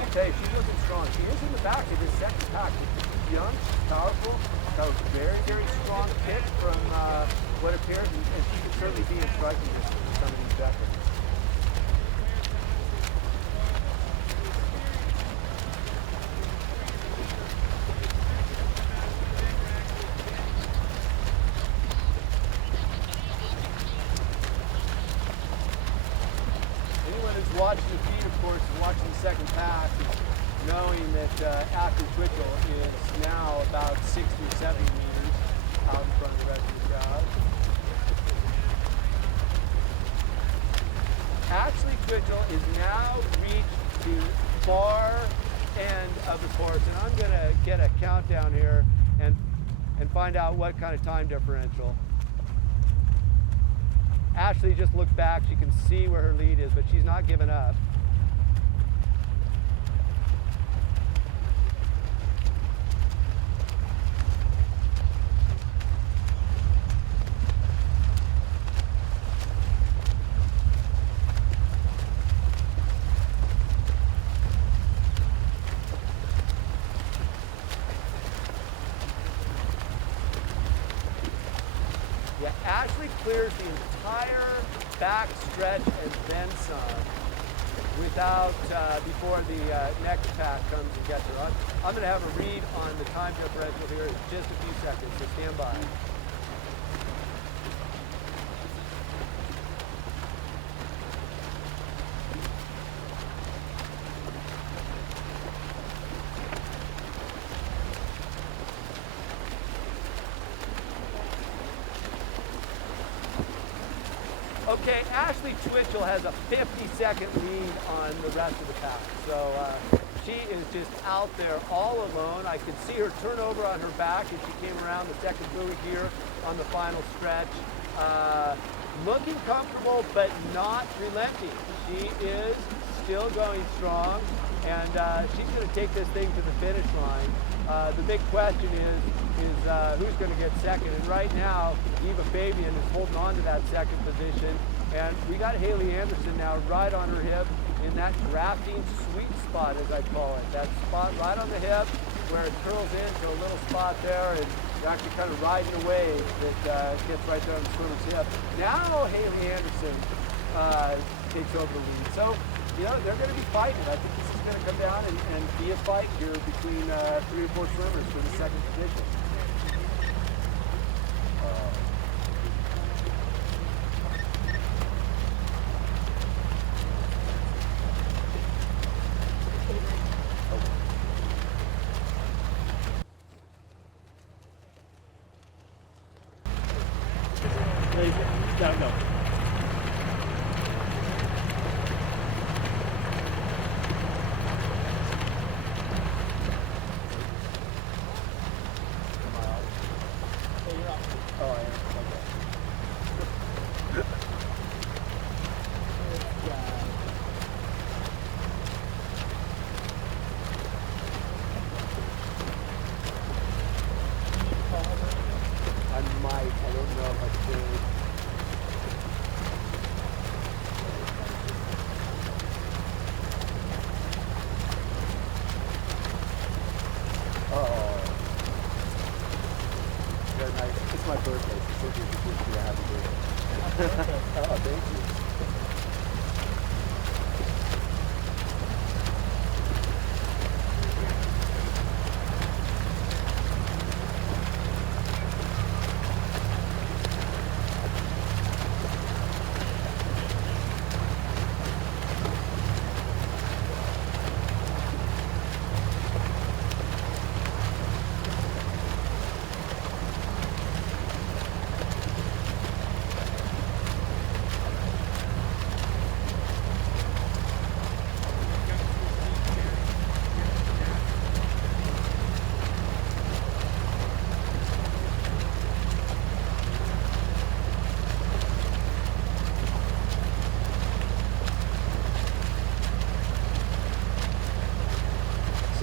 I'll tell you, she's looking strong. She is in the back of this second pack. She's young, she's powerful, got a very, very strong kick from what appears, and she can certainly be in striking distance with some of these veterans. Watching the feed, of course, and watching the second pass, knowing that Ashley Twitchell is now about 60 or 70 meters out in front of the rest of the crowd. Ashley Twitchell is now reached the far end of the course, and I'm going to get a countdown here and find out what kind of time differential. Ashley just looked back. She can see where her lead is, but she's not giving up. Ashley clears the entire back stretch and then some without before the next pack comes and gets her. I'm going to have a read on the time differential here in just a few seconds, so stand by. Okay, Ashley Twitchell has a 50-second lead on the rest of the pack. So she is just out there all alone. I could see her turn over on her back as she came around the second buoy here on the final stretch. Looking comfortable, but not relenting. She is still going strong, and she's going to take this thing to the finish line. The big question is who's going to get second? And right now, Eva Fabian is holding on to that second position. And we got Haley Anderson now right on her hip in that drafting sweet spot, as I call it. That spot right on the hip where it curls into a little spot there, and you're actually kind of riding a wave that gets right there on the swimmer's hip. Now Haley Anderson takes over the lead. So, you know, they're going to be fighting. I think this is going to come down and be a fight here between 3 or 4 swimmers for the second position. Down, go. It's my birthday, so you should wish me a happy birthday. Oh, thank you.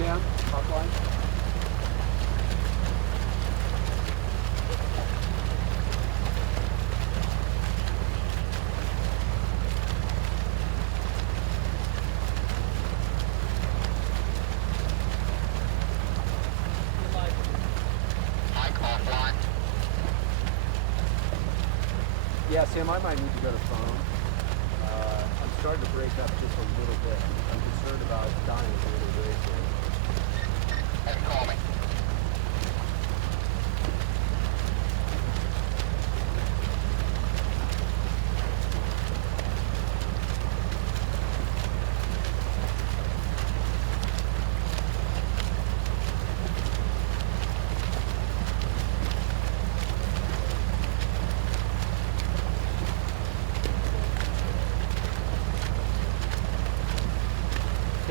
Sam, top line. Mike offline. Yeah, Sam, I might need a better phone. I'm starting to break up just a little bit. I'm concerned about dying a little bit. Hey, call me.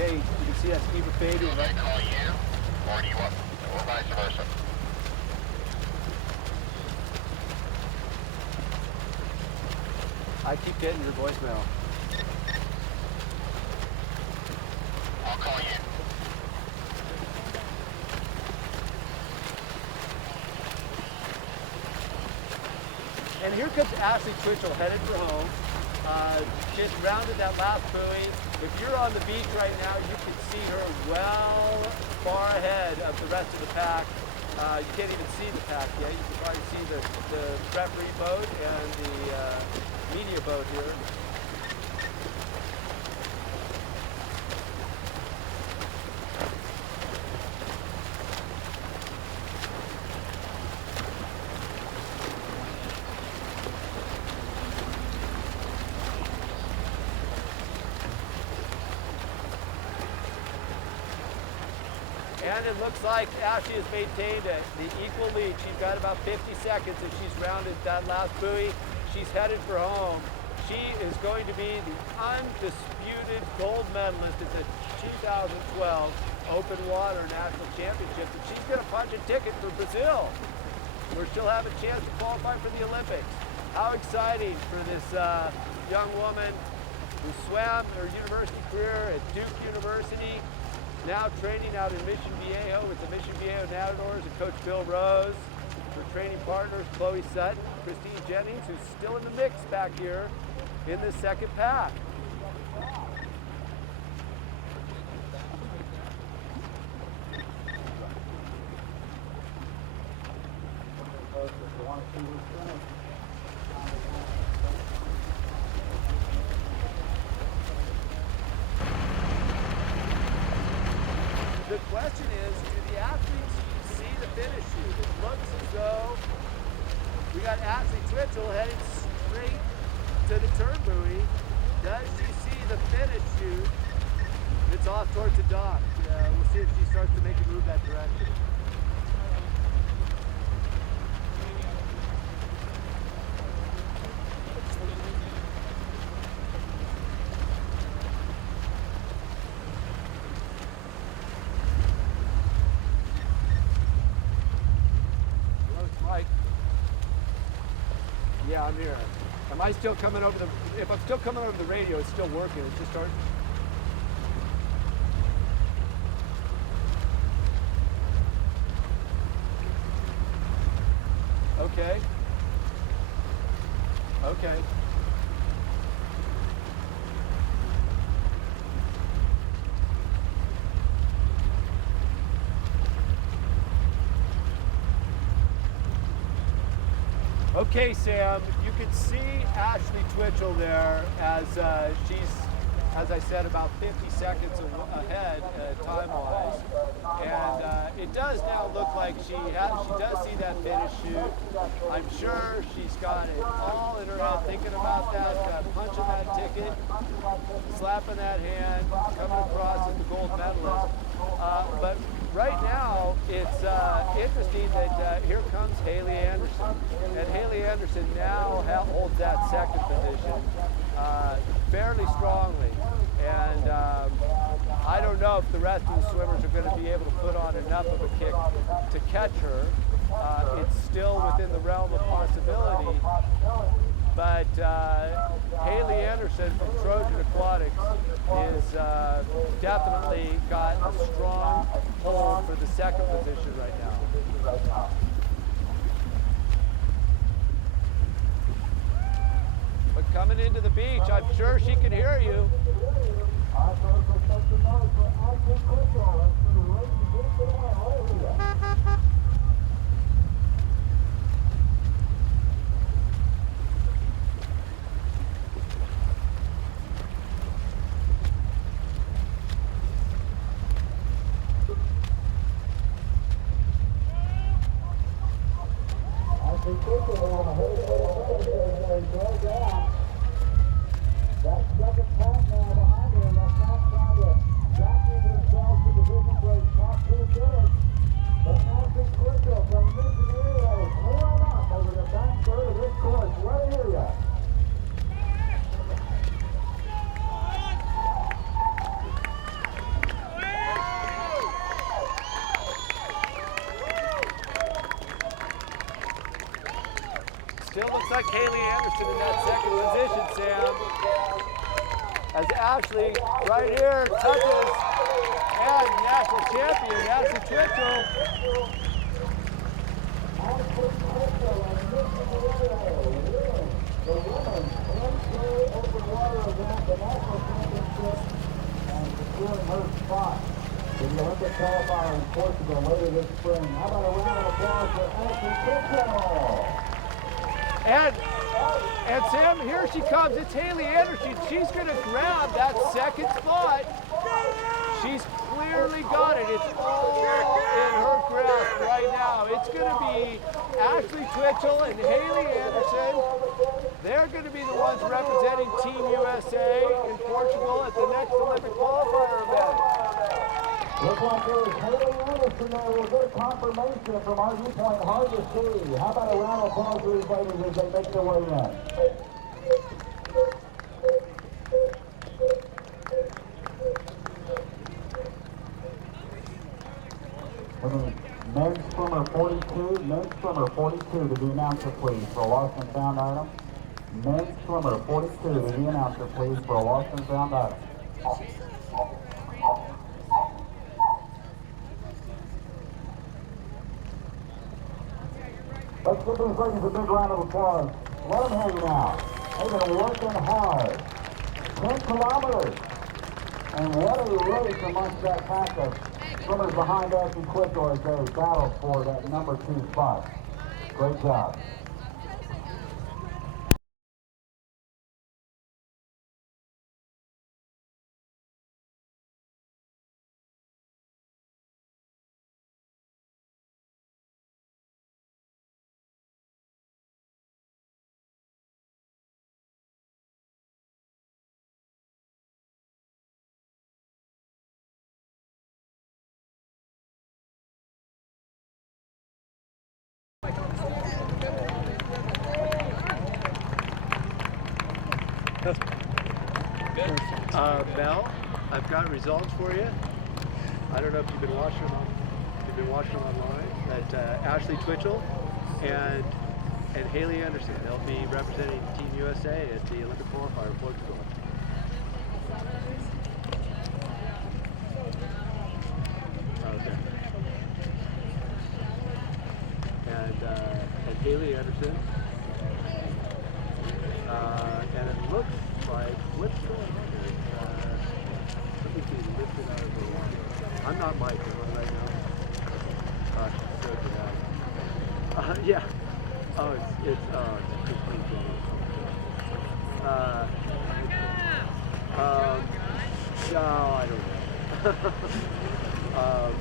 Okay, you can see that's Eva Fabian, Do right? they call you, or do you want, or vice versa? I keep getting your voicemail. I'll call you. And here comes Ashley Twitchell headed for home. Just rounded that last buoy. If you're on the beach right now, you can see her well far ahead of the rest of the pack. You can't even see the pack yet. You can probably see the referee boat and the media boat here. And it looks like Ashley has maintained the equal lead. She's got about 50 seconds and she's rounded that last buoy. She's headed for home. She is going to be the undisputed gold medalist at the 2012 Open Water National Championships. And she's going to punch a ticket for Brazil, where she'll have a chance to qualify for the Olympics. How exciting for this young woman who swam her university career at Duke University, now training out in Mission Viejo with the Mission Viejo Nadadors and Coach Bill Rose. Her training partners, Chloe Sutton, Christine Jennings, who's still in the mix back here in the second pack. The question is, do the athletes see the finish chute? It looks as though we got Ashley Twitchell heading straight to the turn buoy. Does she see the finish chute? It's off towards the dock. We'll see if she starts to make a move that direction. Yeah, I'm here. Am I still coming over the, if I'm still coming over the radio, it's still working. It's just starting. Okay. Okay. Okay, Sam, you can see Ashley Twitchell there as she's, as I said, about 50 seconds ahead time-wise. And it does now look like she does see that finish chute. I'm sure she's got it all in her head thinking about that, punching that ticket, slapping that hand, coming across as the gold medalist. But right now, it's interesting that here comes Haley Anderson. And Haley Anderson now holds that second position fairly strongly. And I don't know if the rest of the swimmers are going to be able to put on enough of a kick to catch her. It's still within the realm of possibility. But Haley Anderson from Trojan Aquatics is definitely got a strong hold for the second position right now. But coming into the beach, I'm sure she can hear you. That second pack now behind her, and that's not trying to back into themselves to division break, top two finish. But Ashley Twitchell from Mission Viejo is warm up over the back third of this course right here. Still looks like Haley Anderson in that second position, Sam. As Ashley, right here, touches, and national champion, Ashley Twitchell. Ashley Twitchell and Mission Viejo win the women's NCAA Open Water event, the national championship, and securing her spot in the Olympic qualifier in Portugal later this spring. How about a round of applause for Ashley Kitchell? And Sam, here she comes. It's Haley Anderson. She's going to grab that second spot. She's clearly got it. It's all in her grasp right now. It's going to be Ashley Twitchell and Haley Anderson. They're going to be the ones representing Team USA in Portugal at the next Olympic qualifier event. Looks like there's Haley Anderson there. We'll get a confirmation from our viewpoint. Hard to see. How about a round of applause for these ladies as they make their way in? Men's swimmer 42 to the announcer, please, for a lost and found item. Men's swimmer 42 to the announcer, please, for a lost and found item. Let's give these ladies a big round of applause. Let them hear you now. They've been working hard. 10 kilometers. And what a race amongst that pack of swimmers behind Ashley Twitchell as they battle for that number 2 spot. Great job. Mel, I've got results for you. I don't know if you've been watching them. You've been watching them online. That Ashley Twitchell and Haley Anderson. They'll be representing Team USA at the Olympic qualifier in Portugal. Okay. And Haley Anderson. And it looks like what's going on here? Let me see, lifted out of the water. I'm not Mike, am I right now? Gosh, I'm so bad. Yeah. Oh, it's no, I don't know.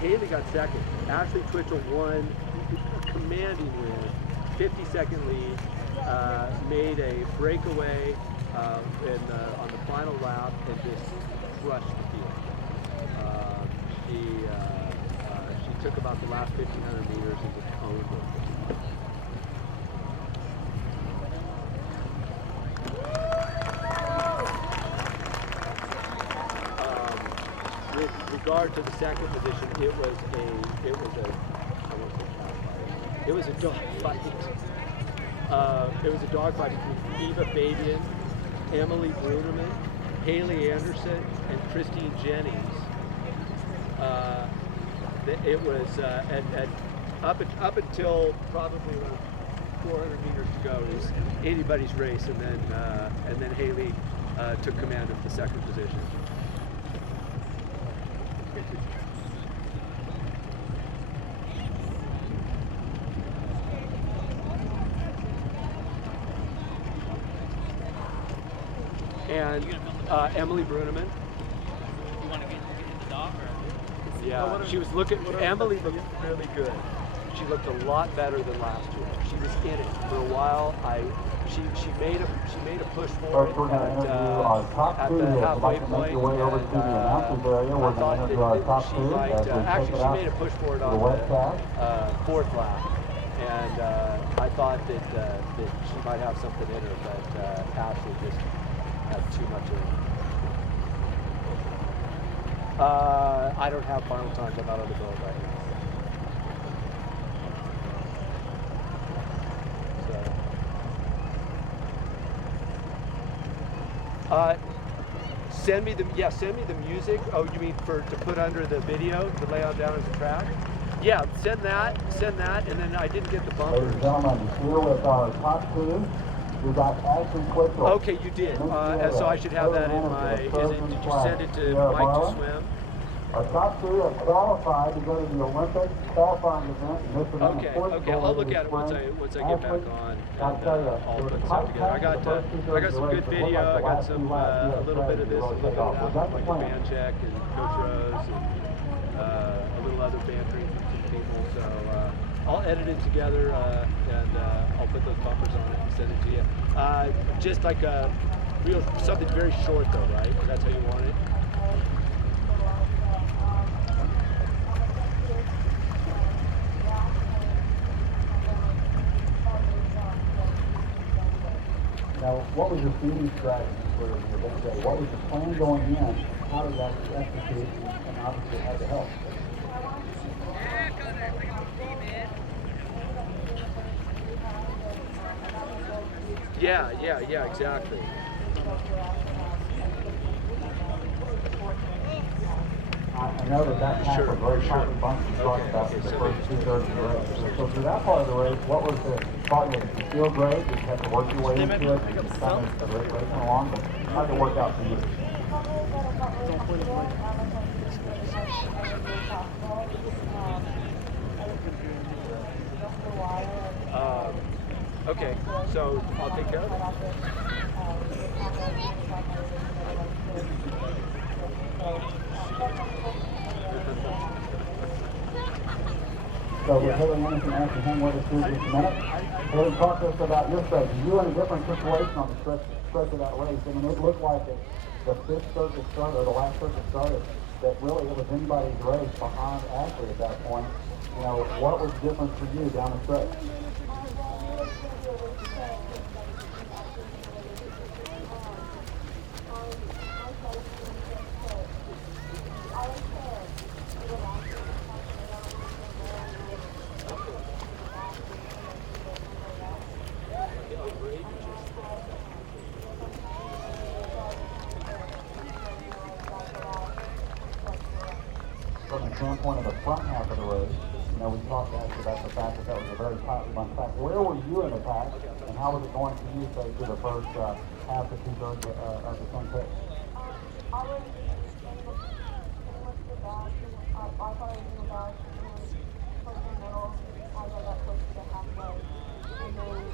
Haley got second. Ashley Twitchell won, commanding win, 50-second lead. Made a breakaway on the final lap and just crushed the field. She took about the last 1,500 meters and just owned it. With regard to the second position, it was a dogfight. It was a dogfight between Eva Fabian, Emily Bruneman, Haley Anderson, and Christine Jennings. It was up until probably around 400 meters to go. It was anybody's race, and then Haley took command of the second position. And Emily Bruneman. You want to get in the dock or? Yeah, she was looking. Emily looked really good. She looked a lot better than last year. She was in it for a while. She made a push for it at the halfway point. I thought that she might. Actually, she made a push for it on the fourth lap, and I thought that she might have something in her, but Ashley just had too much in it. I don't have final times. I'm not on the boat right now. Send me the music. Oh, you mean to put under the video to lay on down as a track? Yeah, send that, and then I didn't get the bumpers. Ladies and gentlemen, here with our top two, We got Ashley Twitchell. Okay, you did. And so I should have that in my. Did you send it to Mike to Swim? Our top two are qualified to go to the Olympic qualifying event in Michigan. Okay. I'll look at it once I get back on, and I'll put stuff together. I got some good video. I got some a little bit of this, a little bit of that, like a band check and Coach Rose, and a little other banter from some people. So I'll edit it together and I'll put those bumpers on it and send it to you. Just like a something very short though, right? That's how you want it. Now, what was your feeding strategy for your big day? What was the plan going in? How did that execute? And obviously, it had to help. Yeah, exactly. I know that pack was very tightly bunched and talked about the first two-thirds of the race. So through that part of the race, what was the part of it? Did you feel great? Did you have to work your way into it? Did you kind of racing along? But how did it work out for you? Okay, so I'll take care of it. So we're Haley Anderson asking him what his food is a minute. Haley, talk to us about your strategy. You were in a different situation on the stretch of that race. I mean, it looked like the fifth circuit started, or the last circuit started, that really it was anybody's race behind Ashley at that point. You know, what was different for you down the stretch? From the standpoint of the front half of the race, you know, we talked actually about the fact that was a very tightly bunched pack. Where were you in the pack, and how was it going for you, say, through the first half to two-thirds of the front pack? I was in the back. I thought I was in the back, and then towards the middle, as I got close to the halfway, and then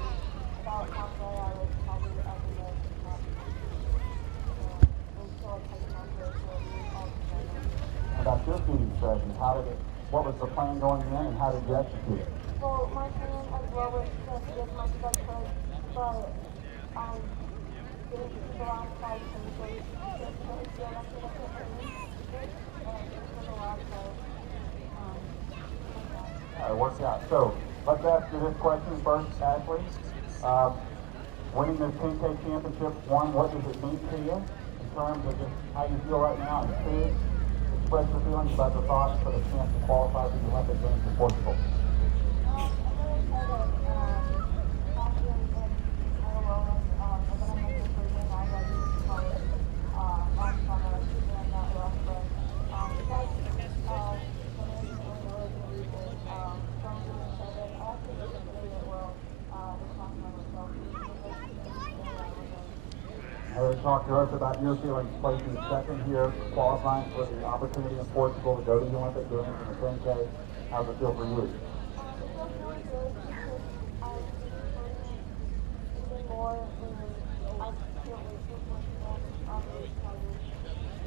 about halfway, I was probably up in the top. Until I touched my foot, so it was all together. About your feeding strategy, what was the plan going in, and how did you execute it? Well, my plan as well was to get my stuff first, but I didn't see the last fight, and so it didn't feel like it was a and it was the last fight. It worked out. So let's ask you this question first, Ashley. Winning this 10K championship, one, what does it mean to you in terms of just how you feel right now, and two, express your feelings about the thoughts for the chance to qualify for the Olympic Games in Portugal? Talk to us about your feelings placing second here, qualifying for the opportunity in Portugal to go to the Olympic Games in the 10K. How's it feel for you?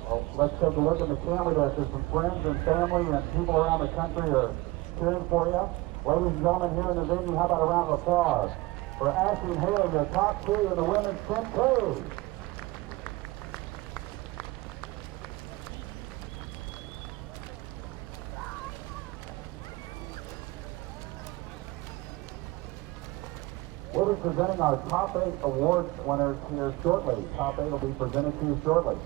Well, let's take a look at the camera. There's some friends and family and people around the country are cheering for you. Ladies and gentlemen, here in the venue, how about a round of applause for Ashley and Haley, your top two in the women's 10K. We'll be presenting our top 8 award winners here shortly. Top 8 will be presented to you shortly.